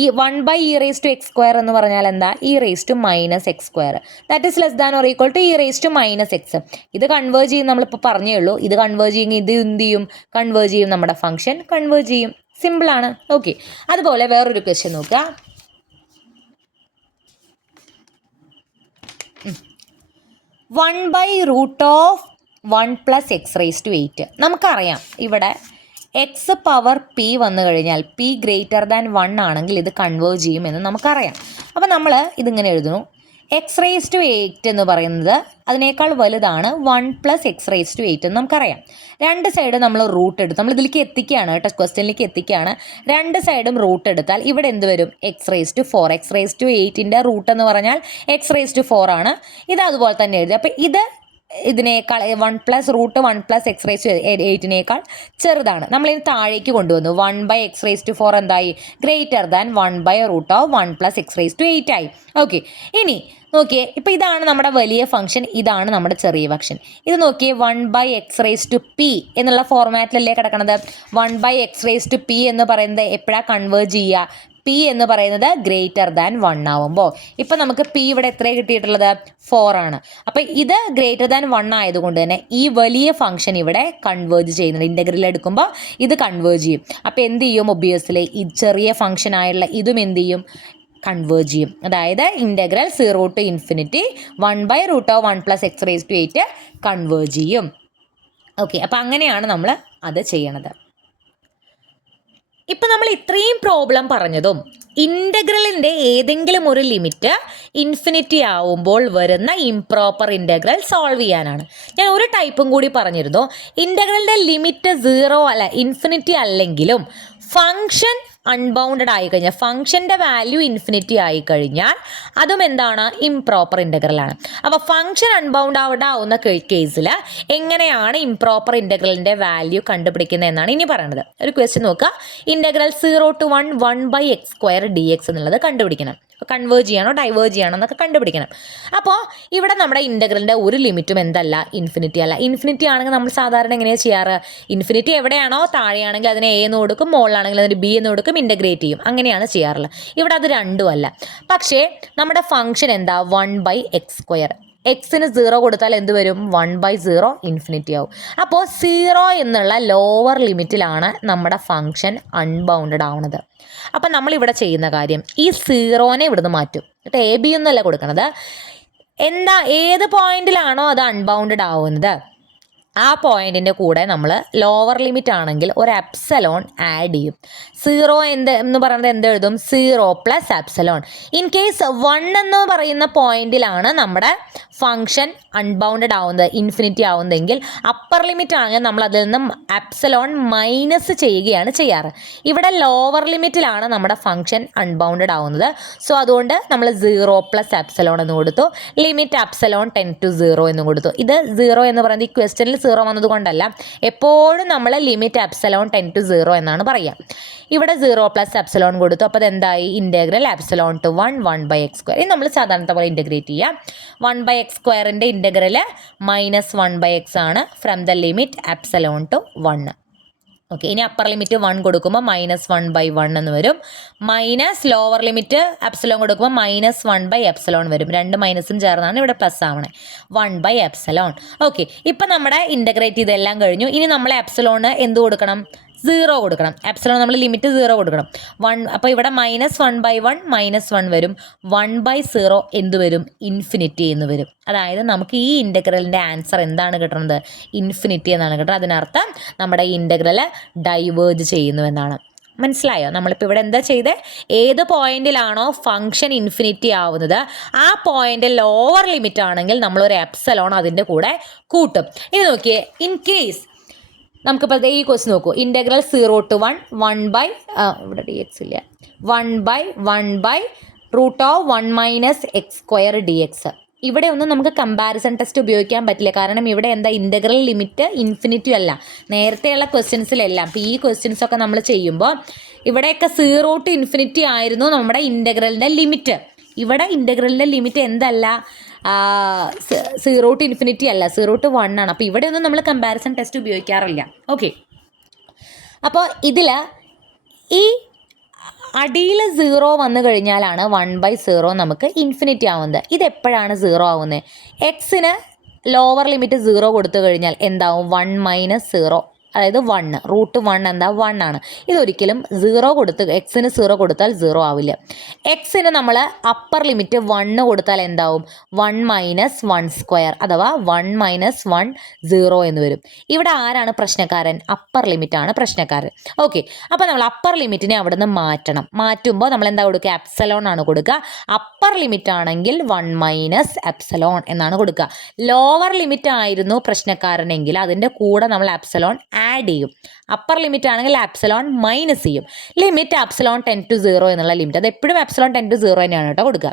ഈ 1 E raise to X square എന്ന് പറഞ്ഞാൽ എന്താ, E raise to minus X square, that is less than or equal to E raise to minus X. ഇത് കൺവേർജ് ചെയ്യും, നമ്മളിപ്പോൾ പറഞ്ഞേ ഉള്ളൂ. ഇത് കൺവേർജ് ചെയ്യുമെങ്കിൽ ഇത് എന്ത് ചെയ്യും, കൺവേർജ് ചെയ്യും, നമ്മുടെ ഫംഗ്ഷൻ കൺവേർജ് ചെയ്യും. സിമ്പിളാണ്. ഓക്കെ, അതുപോലെ വേറൊരു ക്വസ്റ്റ്യൻ നോക്കുക. 1/√(1 + x raised to 8). നമുക്കറിയാം ഇവിടെ എക്സ് പവർ പി വന്നു കഴിഞ്ഞാൽ പി ഗ്രേറ്റർ ദാൻ 1 ആണെങ്കിൽ ഇത് കൺവേർജ് ചെയ്യുമെന്ന് നമുക്കറിയാം. അപ്പോൾ നമ്മൾ ഇതിങ്ങനെ എഴുതുന്നു, എക്സ് റേസ് ടു 8 എന്ന് പറയുന്നത് അതിനേക്കാൾ വലുതാണ് 1 + x raised to 8 എന്ന് നമുക്കറിയാം. രണ്ട് സൈഡ് നമ്മൾ റൂട്ട് എടുത്ത് നമ്മൾ ഇതിലേക്ക് എത്തിക്കുകയാണ് കേട്ടോ, ക്വസ്റ്റ്യനിലേക്ക് എത്തിക്കുകയാണ്. രണ്ട് സൈഡും റൂട്ട് എടുത്താൽ ഇവിടെ എന്ത് വരും, X raise to 4. X raise to 8ൻ്റെ റൂട്ട് എന്ന് പറഞ്ഞാൽ എക്സ് റേസ് ടു 4 ആണ്. ഇത് അതുപോലെ തന്നെ എഴുതി. അപ്പോൾ ഇത് ഇതിനേക്കാൾ 1 + x raised to 8നേക്കാൾ ചെറുതാണ്. നമ്മളിത് താഴേക്ക് കൊണ്ടുവന്നു. 1/x raised to 4 എന്തായി, greater than 1/√(1 + x raised to 8 ആയി. ഓക്കെ, ഇനി നോക്കിയേ, ഇപ്പോൾ ഇതാണ് നമ്മുടെ വലിയ ഫംഗ്ഷൻ, ഇതാണ് നമ്മുടെ ചെറിയ ഫംഗ്ഷൻ. ഇത് നോക്കിയേ, 1/x raised to p എന്നുള്ള ഫോർമാറ്റിലല്ലേ കിടക്കണത്. 1/x raised to p എന്ന് പറയുന്നത് എപ്പോഴാണ് കൺവേർജ് ചെയ്യുക, പി എന്ന് പറയുന്നത് ഗ്രേറ്റർ ദാൻ 1 ആവുമ്പോൾ. ഇപ്പം നമുക്ക് പി ഇവിടെ എത്ര കിട്ടിയിട്ടുള്ളത്, 4 ആണ്. അപ്പം ഇത് ഗ്രേറ്റർ ദാൻ 1 ആയതുകൊണ്ട് തന്നെ ഈ വലിയ ഫംഗ്ഷൻ ഇവിടെ കൺവേർജ് ചെയ്യുന്നുണ്ട്. ഇൻ്റഗ്രൽ എടുക്കുമ്പോൾ ഇത് കൺവേർജ് ചെയ്യും. അപ്പോൾ എന്ത് ചെയ്യും, ഒബ്വിയസ്ലി ഈ ചെറിയ ഫംഗ്ഷൻ ആയുള്ള ഇതും എന്ത് ചെയ്യും, കൺവേർജ് ചെയ്യും. അതായത് integral 0 to ∞ 1/√(1 + x raised to 8) converge ചെയ്യും. ഓക്കെ, അപ്പോൾ അങ്ങനെയാണ് നമ്മൾ അത് ചെയ്യണത്. ഇപ്പം നമ്മൾ ഇത്രയും പ്രോബ്ലം പറഞ്ഞതും ഇൻ്റഗ്രലിൻ്റെ ഏതെങ്കിലും ഒരു ലിമിറ്റ് ഇൻഫിനിറ്റി ആവുമ്പോൾ വരുന്ന ഇംപ്രോപ്പർ ഇൻ്റഗ്രൽ സോൾവ് ചെയ്യാനാണ്. ഞാൻ ഒരു ടൈപ്പും കൂടി പറഞ്ഞിരുന്നു. ഇൻ്റഗ്രലിൻ്റെ ലിമിറ്റ് 0 അല്ല, ഇൻഫിനിറ്റി അല്ലെങ്കിലും ഫംഗ്ഷൻ അൺബൗണ്ടഡ് ആയിക്കഴിഞ്ഞാൽ, ഫംഗ്ഷൻ്റെ വാല്യൂ ഇൻഫിനിറ്റി ആയിക്കഴിഞ്ഞാൽ അതും എന്താണ്, ഇംപ്രോപ്പർ ഇൻ്റഗ്രലാണ്. അപ്പോൾ ഫംഗ്ഷൻ അൺബൗണ്ടഡ് ആവുന്ന കേസിൽ എങ്ങനെയാണ് ഇംപ്രോപ്പർ ഇൻ്റഗ്രലിൻ്റെ വാല്യൂ കണ്ടുപിടിക്കുന്നത് എന്നാണ് ഇനി പറയുന്നത്. ഒരു ക്വസ്റ്റ്യൻ നോക്കുക, ഇൻ്റഗ്രൽ 0 to 1 1/x² dx എന്നുള്ളത് കണ്ടുപിടിക്കണം. കൺവേർജ് ചെയ്യണോ ഡൈവേർജ് ചെയ്യണോ എന്നൊക്കെ കണ്ടുപിടിക്കണം. അപ്പോൾ ഇവിടെ നമ്മുടെ ഇൻ്റഗ്രലിൻ്റെ ഒരു ലിമിറ്റും എന്തല്ല, ഇൻഫിനിറ്റി അല്ല. ഇൻഫിനിറ്റി ആണെങ്കിൽ നമ്മൾ സാധാരണ എങ്ങനെയാണ് ചെയ്യാറ്, ഇൻഫിനിറ്റി എവിടെയാണോ താഴെയാണെങ്കിൽ അതിനെ എ എന്ന് കൊടുക്കും, മുകളിലാണെങ്കിൽ അതിന് ബി എന്ന് കൊടുക്കും, ഇൻ്റഗ്രേറ്റ് ചെയ്യും. അങ്ങനെയാണ് ചെയ്യാറുള്ളത്. ഇവിടെ അത് രണ്ടും അല്ല. പക്ഷേ നമ്മുടെ ഫംഗ്ഷൻ എന്താ, 1/x². എക്സിന് 0 കൊടുത്താൽ എന്ത് വരും, 1/0 ഇൻഫിനിറ്റി ആവും. അപ്പോൾ 0 എന്നുള്ള ലോവർ ലിമിറ്റിലാണ് നമ്മുടെ ഫംഗ്ഷൻ അൺബൗണ്ടഡ് ആവുന്നത്. അപ്പം നമ്മളിവിടെ ചെയ്യുന്ന കാര്യം, ഈ 0നെ ഇവിടുന്ന് മാറ്റും. എന്നിട്ട് എ ബി ഒന്നുമല്ല കൊടുക്കണത്, എന്താ ഏത് പോയിന്റിലാണോ അത് അൺബൗണ്ടഡ് ആവുന്നത് ആ പോയിന്റിൻ്റെ കൂടെ നമ്മൾ ലോവർ ലിമിറ്റ് ആണെങ്കിൽ ഒരു എപ്സലോൺ ആഡ് ചെയ്യും. 0 എന്ന് പറയുന്നത് എന്ത് എഴുതും, 0 + എപ്സലോൺ. ഇൻ കേസ് 1 എന്ന് പറയുന്ന പോയിന്റിലാണ് നമ്മുടെ ഫംഗ്ഷൻ അൺബൗണ്ടഡ് ആവുന്നത്, ഇൻഫിനിറ്റി ആവുന്നതെങ്കിൽ അപ്പർ ലിമിറ്റ് ആണെങ്കിൽ നമ്മൾ അതിൽ നിന്നും എപ്സിലോൺ മൈനസ് ചെയ്യുകയാണ് ചെയ്യാറ്. ഇവിടെ ലോവർ ലിമിറ്റിലാണ് നമ്മുടെ ഫംഗ്ഷൻ അൺബൗണ്ടഡ് ആവുന്നത്. സോ അതുകൊണ്ട് നമ്മൾ 0 പ്ലസ് എപ്സിലോൺ എന്ന് കൊടുത്തു. ലിമിറ്റ് എപ്സിലോൺ ടെൻ ടു 0 എന്ന് കൊടുത്തു. ഇത് 0 എന്ന് പറയുന്നത് ഈ ക്വസ്റ്റ്യനിൽ 0 വന്നത് കൊണ്ടല്ല, എപ്പോഴും നമ്മൾ ലിമിറ്റ് എപ്സിലോൺ ടെൻ ടു 0 എന്നാണ് പറയുക. ഇവിടെ 0 പ്ലസ് എപ്സിലോൺ കൊടുത്തു. അപ്പോൾ അതെന്തായി? Integral epsilon to 1/x². ഇത് നമ്മൾ സാധാരണത്തെ പോലെ ഇൻറ്റഗ്രേറ്റ് ചെയ്യാം. 1/x² ഇൻറ്റഗ്രൽ -1/x ആണ് from the limit epsilon to 1. Okay, ഇനി അപ്പർ ലിമിറ്റ് 1 കൊടുക്കുമ്പോൾ -1/1 എന്ന് വരും. മൈനസ് ലോവർ ലിമിറ്റ് എപ്സിലോൺ കൊടുക്കുമ്പോൾ -1/എപ്സിലോൺ വരും. 2 മൈനസും ചേർന്നാണ് ഇവിടെ പ്ലസ് ആവണേ. 1/എപ്സിലോൺ. ഓക്കെ, ഇപ്പം നമ്മുടെ ഇൻറ്റഗ്രേറ്റ് ചെയ്തെല്ലാം കഴിഞ്ഞു. ഇനി നമ്മൾ എപ്സിലോണ് എന്ത് കൊടുക്കണം? 0 കൊടുക്കണം. എപ്സിലോൺ നമ്മൾ ലിമിറ്റ് 0 കൊടുക്കണം. 1. അപ്പോൾ ഇവിടെ -1/1 -1 വരും. 1/0 എന്ത് വരും? ഇൻഫിനിറ്റി എന്ന് വരും. അതായത് നമുക്ക് ഈ ഇൻറ്റഗ്രലിൻ്റെ ആൻസർ എന്താണ് കിട്ടുന്നത്? ഇൻഫിനിറ്റി എന്നാണ് കിട്ടുന്നത്. അതിനർത്ഥം നമ്മുടെ ഈ ഇൻറ്റഗ്രൽ ഡൈവേർജ് ചെയ്യുന്നു എന്നാണ്. മനസ്സിലായോ? നമ്മളിപ്പോൾ ഇവിടെ എന്താ ചെയ്തത്? ഏത് പോയിന്റിലാണോ ഫംഗ്ഷൻ ഇൻഫിനിറ്റി ആവുന്നത് ആ പോയിന്റ് ലോവർ ലിമിറ്റ് ആണെങ്കിൽ നമ്മളൊരു എപ്സിലോൺ അതിൻ്റെ കൂടെ കൂട്ടും. ഇത് നോക്കിയേ, ഇൻ കേസ് നമുക്കിപ്പോൾ ഈ ക്വസ്റ്റ്യൻ നോക്കൂ. ഇൻറ്റഗ്രൽ 0 to 1 ഇവിടെ dx ഇല്ല, 1/√(1 - x²) dx. ഇവിടെ ഒന്നും നമുക്ക് കമ്പാരിസൺ ടെസ്റ്റ് ഉപയോഗിക്കാൻ പറ്റില്ല. കാരണം ഇവിടെ എന്താ? ഇൻറ്റഗ്രൽ ലിമിറ്റ് ഇൻഫിനിറ്റി അല്ല. നേരത്തെയുള്ള ക്വസ്റ്റ്യൻസിലെല്ലാം ഇപ്പോൾ ഈ ക്വസ്റ്റ്യൻസൊക്കെ നമ്മൾ ചെയ്യുമ്പോൾ ഇവിടെയൊക്കെ 0 to ∞ ആയിരുന്നു നമ്മുടെ ഇൻറ്റഗ്രലിൻ്റെ ലിമിറ്റ്. ഇവിടെ ഇൻറ്റഗ്രലിൻ്റെ ലിമിറ്റ് എന്തല്ല? 0 to ∞ അല്ല, 0 to 1 ആണ്. അപ്പോൾ ഇവിടെയൊന്നും നമ്മൾ കമ്പാരിസൺ ടെസ്റ്റ് ഉപയോഗിക്കാറില്ല. ഓക്കെ, അപ്പോൾ ഇതിൽ ഈ അടിയിൽ 0 വന്നു കഴിഞ്ഞാലാണ് 1/0 നമുക്ക് ഇൻഫിനിറ്റി ആവുന്നത്. ഇതെപ്പോഴാണ് 0 ആവുന്നത്? എക്സിന് ലോവർ ലിമിറ്റ് 0 കൊടുത്തു കഴിഞ്ഞാൽ എന്താവും? 1 - 0, അതായത് 1. √1 എന്താ? 1 ആണ്. ഇതൊരിക്കലും 0 കൊടുത്ത് എക്സിന് 0 കൊടുത്താൽ 0 ആവില്ല. എക്സിന് നമ്മൾ അപ്പർ ലിമിറ്റ് 1 കൊടുത്താൽ എന്താവും? 1 - 1² അഥവാ 1 - 1 0 എന്ന് വരും. ഇവിടെ ആരാണ് പ്രശ്നക്കാരൻ? അപ്പർ ലിമിറ്റാണ് പ്രശ്നക്കാരൻ. ഓക്കെ, അപ്പോൾ നമ്മൾ അപ്പർ ലിമിറ്റിനെ അവിടെ നിന്ന് മാറ്റണം. മാറ്റുമ്പോൾ നമ്മൾ എന്താ കൊടുക്കുക? എപ്സിലോൺ ആണ് കൊടുക്കുക. അപ്പർ ലിമിറ്റ് ആണെങ്കിൽ 1 - എപ്സിലോൺ എന്നാണ് കൊടുക്കുക. ലോവർ ലിമിറ്റ് ആയിരുന്നു പ്രശ്നക്കാരനെങ്കിൽ അതിൻ്റെ കൂടെ നമ്മൾ എപ്സിലോൺ ആഡ് ചെയ്യും. അപ്പർ ലിമിറ്റ് ആണെങ്കിൽ എപ്സിലോൺ മൈനസ് ചെയ്യും. ലിമിറ്റ് എപ്സിലോൺ ടെൻ ടു 0 എന്നുള്ള ലിമിറ്റ്, അത് എപ്പോഴും എപ്സിലോൺ ടെൻ ടു 0 തന്നെയാണ് കേട്ടോ കൊടുക്കുക.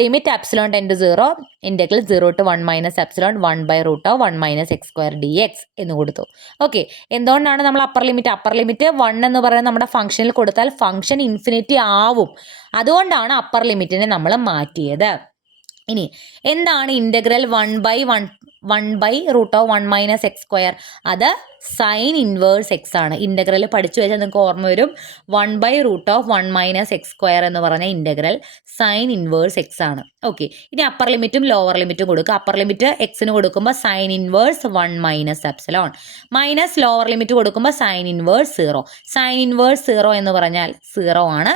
Limit epsilon tends to 0 integral 0 to 1 - എപ്സിലോൺ 1/√(1 - x² dx എന്ന് കൊടുത്തു. ഓക്കെ, എന്തുകൊണ്ടാണ് നമ്മൾ അപ്പർ ലിമിറ്റ് 1 എന്ന് പറയുന്നത് നമ്മുടെ ഫംഗ്ഷനിൽ കൊടുത്താൽ ഫംഗ്ഷൻ ഇൻഫിനിറ്റി ആവും. അതുകൊണ്ടാണ് അപ്പർ ലിമിറ്റിനെ നമ്മൾ മാറ്റിയത്. ഇനി എന്താണ് ഇൻറ്റഗ്രൽ 1/√(1 - x²? അത് സൈൻ ഇൻവേഴ്സ് എക്സ് ആണ്. ഇൻറ്റഗ്രൽ പഠിച്ചു വെച്ചാൽ നിങ്ങൾക്ക് ഓർമ്മ വരും. 1/√(1 - x² എന്ന് പറഞ്ഞ ഇൻറ്റഗ്രൽ സൈൻ ഇൻവേഴ്സ് എക്സ് ആണ്. ഓക്കെ, ഇനി അപ്പർ ലിമിറ്റും ലോവർ ലിമിറ്റും കൊടുക്കുക. അപ്പർ ലിമിറ്റ് എക്സിന് കൊടുക്കുമ്പോൾ sine inverse 1 - epsilon, minus lower limit കൊടുക്കുമ്പോൾ സൈൻ ഇൻവേഴ്സ് 0. സൈൻ ഇൻവേഴ്സ് 0 എന്ന് പറഞ്ഞാൽ 0 ആണ്.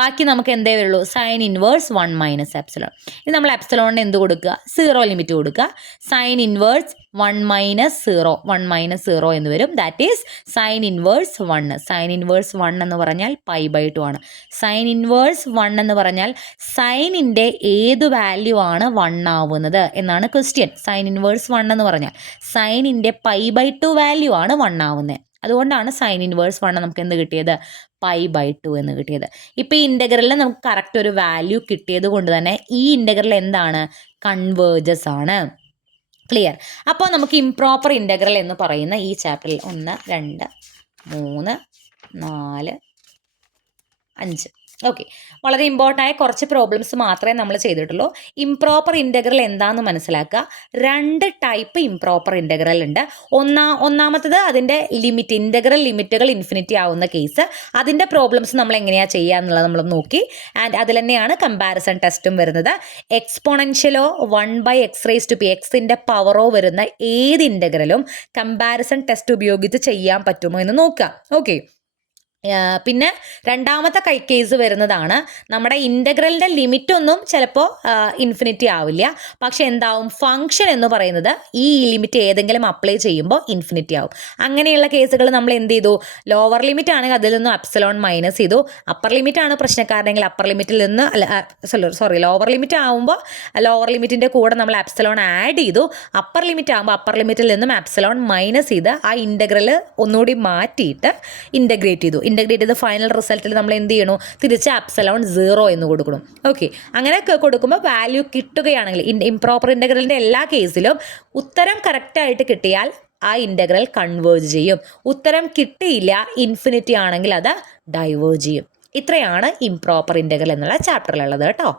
ബാക്കി നമുക്ക് എന്തേ വരുള്ളൂ? Sine inverse 1 - epsilon. ഇത് നമ്മൾ എപ്സിലോണിന് എന്ത് കൊടുക്കുക? 0 ലിമിറ്റ് കൊടുക്കുക. സൈൻ ഇൻവേഴ്സ് 1 - 0, 1 - 0 എന്ന് വരും. That is sine inverse 1. Sine inverse 1 എന്ന് പറഞ്ഞാൽ π/2 ആണ്. സൈൻ ഇൻവേഴ്സ് 1 എന്ന് പറഞ്ഞാൽ സൈനിൻ്റെ ഏത് വാല്യൂ ആണ് 1 ആവുന്നത് എന്നാണ് ക്വസ്റ്റ്യൻ. സൈൻ ഇൻവേഴ്സ് 1 എന്ന് പറഞ്ഞാൽ സൈനിൻ്റെ π/2 വാല്യൂ ആണ് 1 ആവുന്നത്. അതുകൊണ്ടാണ് സൈൻ ഇൻവേഴ്സ് 1 നമുക്ക് എന്ത് കിട്ടിയത്? π/2 എന്ന് കിട്ടിയത്. ഇപ്പോൾ ഈ ഇൻറ്റഗ്രലിൽ നമുക്ക് കറക്റ്റ് ഒരു വാല്യൂ കിട്ടിയത് കൊണ്ട് തന്നെ ഈ ഇൻറ്റഗ്രൽ എന്താണ്? കൺവേർജസ് ആണ്. ക്ലിയർ? അപ്പോൾ നമുക്ക് ഇംപ്രോപ്പർ ഇൻറ്റഗ്രൽ എന്ന് പറയുന്ന ഈ ചാപ്റ്ററിൽ 1 2 3 4 5 ഓക്കെ, വളരെ ഇമ്പോർട്ടൻ്റ് ആയ കുറച്ച് പ്രോബ്ലംസ് മാത്രമേ നമ്മൾ ചെയ്തിട്ടുള്ളൂ. ഇംപ്രോപ്പർ ഇൻറ്റഗ്രൽ എന്താണെന്ന് മനസ്സിലാക്കുക. 2 ടൈപ്പ് ഇംപ്രോപ്പർ ഇൻറ്റഗ്രൽ ഉണ്ട്. ഒന്നാമത്തത് അതിൻ്റെ ലിമിറ്റ്, ഇൻറ്റഗ്രൽ ലിമിറ്റുകൾ ഇൻഫിനിറ്റി ആവുന്ന കേസ്. അതിൻ്റെ പ്രോബ്ലംസ് നമ്മൾ എങ്ങനെയാണ് ചെയ്യുക എന്നുള്ളത് നമ്മൾ നോക്കി. ആൻഡ് അതിൽ തന്നെയാണ് കമ്പാരിസൺ ടെസ്റ്റും വരുന്നത്. എക്സ്പോണൻഷ്യലോ 1/x⁻⁴ എക്സിൻ്റെ പവറോ വരുന്ന ഏത് ഇൻറ്റഗ്രലും കമ്പാരിസൺ ടെസ്റ്റ് ഉപയോഗിച്ച് ചെയ്യാൻ പറ്റുമോ എന്ന് നോക്കുക. ഓക്കെ, പിന്നെ രണ്ടാമത്തെ കേസ് വരുന്നതാണ് നമ്മുടെ ഇൻ്റഗ്രലിൻ്റെ ലിമിറ്റൊന്നും ചിലപ്പോൾ ഇൻഫിനിറ്റി ആവില്ല, പക്ഷെ എന്താവും ഫംഗ്ഷൻ എന്ന് പറയുന്നത് ഈ ലിമിറ്റ് ഏതെങ്കിലും അപ്ലൈ ചെയ്യുമ്പോൾ ഇൻഫിനിറ്റി ആവും. അങ്ങനെയുള്ള കേസുകൾ നമ്മൾ എന്ത് ചെയ്തു, ലോവർ ലിമിറ്റ് ആണെങ്കിൽ അതിൽ നിന്നും എപ്സിലോൺ മൈനസ് ചെയ്തു, അപ്പർ ലിമിറ്റ് ആണ് പ്രശ്നക്കാരനെങ്കിൽ അപ്പർ ലിമിറ്റിൽ നിന്ന് ലോവർ ലിമിറ്റ് ആകുമ്പോൾ ലോവർ ലിമിറ്റിൻ്റെ കൂടെ നമ്മൾ എപ്സിലോൺ ആഡ് ചെയ്തു, അപ്പർ ലിമിറ്റ് ആകുമ്പോൾ അപ്പർ ലിമിറ്റിൽ നിന്നും എപ്സിലോൺ മൈനസ് ചെയ്ത് ആ ഇൻ്റഗ്രൽ ഒന്നുകൂടി മാറ്റിയിട്ട് ഇൻ്റഗ്രേറ്റ് ചെയ്തു. ഇൻ്റഗ്രേറ്റ് ചെയ്ത് ഫൈനൽ റിസൾട്ടിൽ നമ്മൾ എന്ത് ചെയ്യണു, തിരിച്ച് എപ്സിലോൺ 0 എന്ന് കൊടുക്കണം. ഓക്കെ, അങ്ങനെ കൊടുക്കുമ്പോൾ വാല്യൂ കിട്ടുകയാണെങ്കിൽ ഇംപ്രോപ്പർ ഇൻ്റഗ്രലിൻ്റെ എല്ലാ കേസിലും ഉത്തരം കറക്റ്റായിട്ട് കിട്ടിയാൽ ആ ഇൻ്റഗ്രൽ കൺവേർജ് ചെയ്യും. ഉത്തരം കിട്ടിയില്ല, ഇൻഫിനിറ്റി ആണെങ്കിൽ അത് ഡൈവേർജ് ചെയ്യും. ഇത്രയാണ് ഇംപ്രോപ്പർ ഇൻ്റഗ്രൽ എന്നുള്ള ചാപ്റ്ററിലുള്ളത് കേട്ടോ.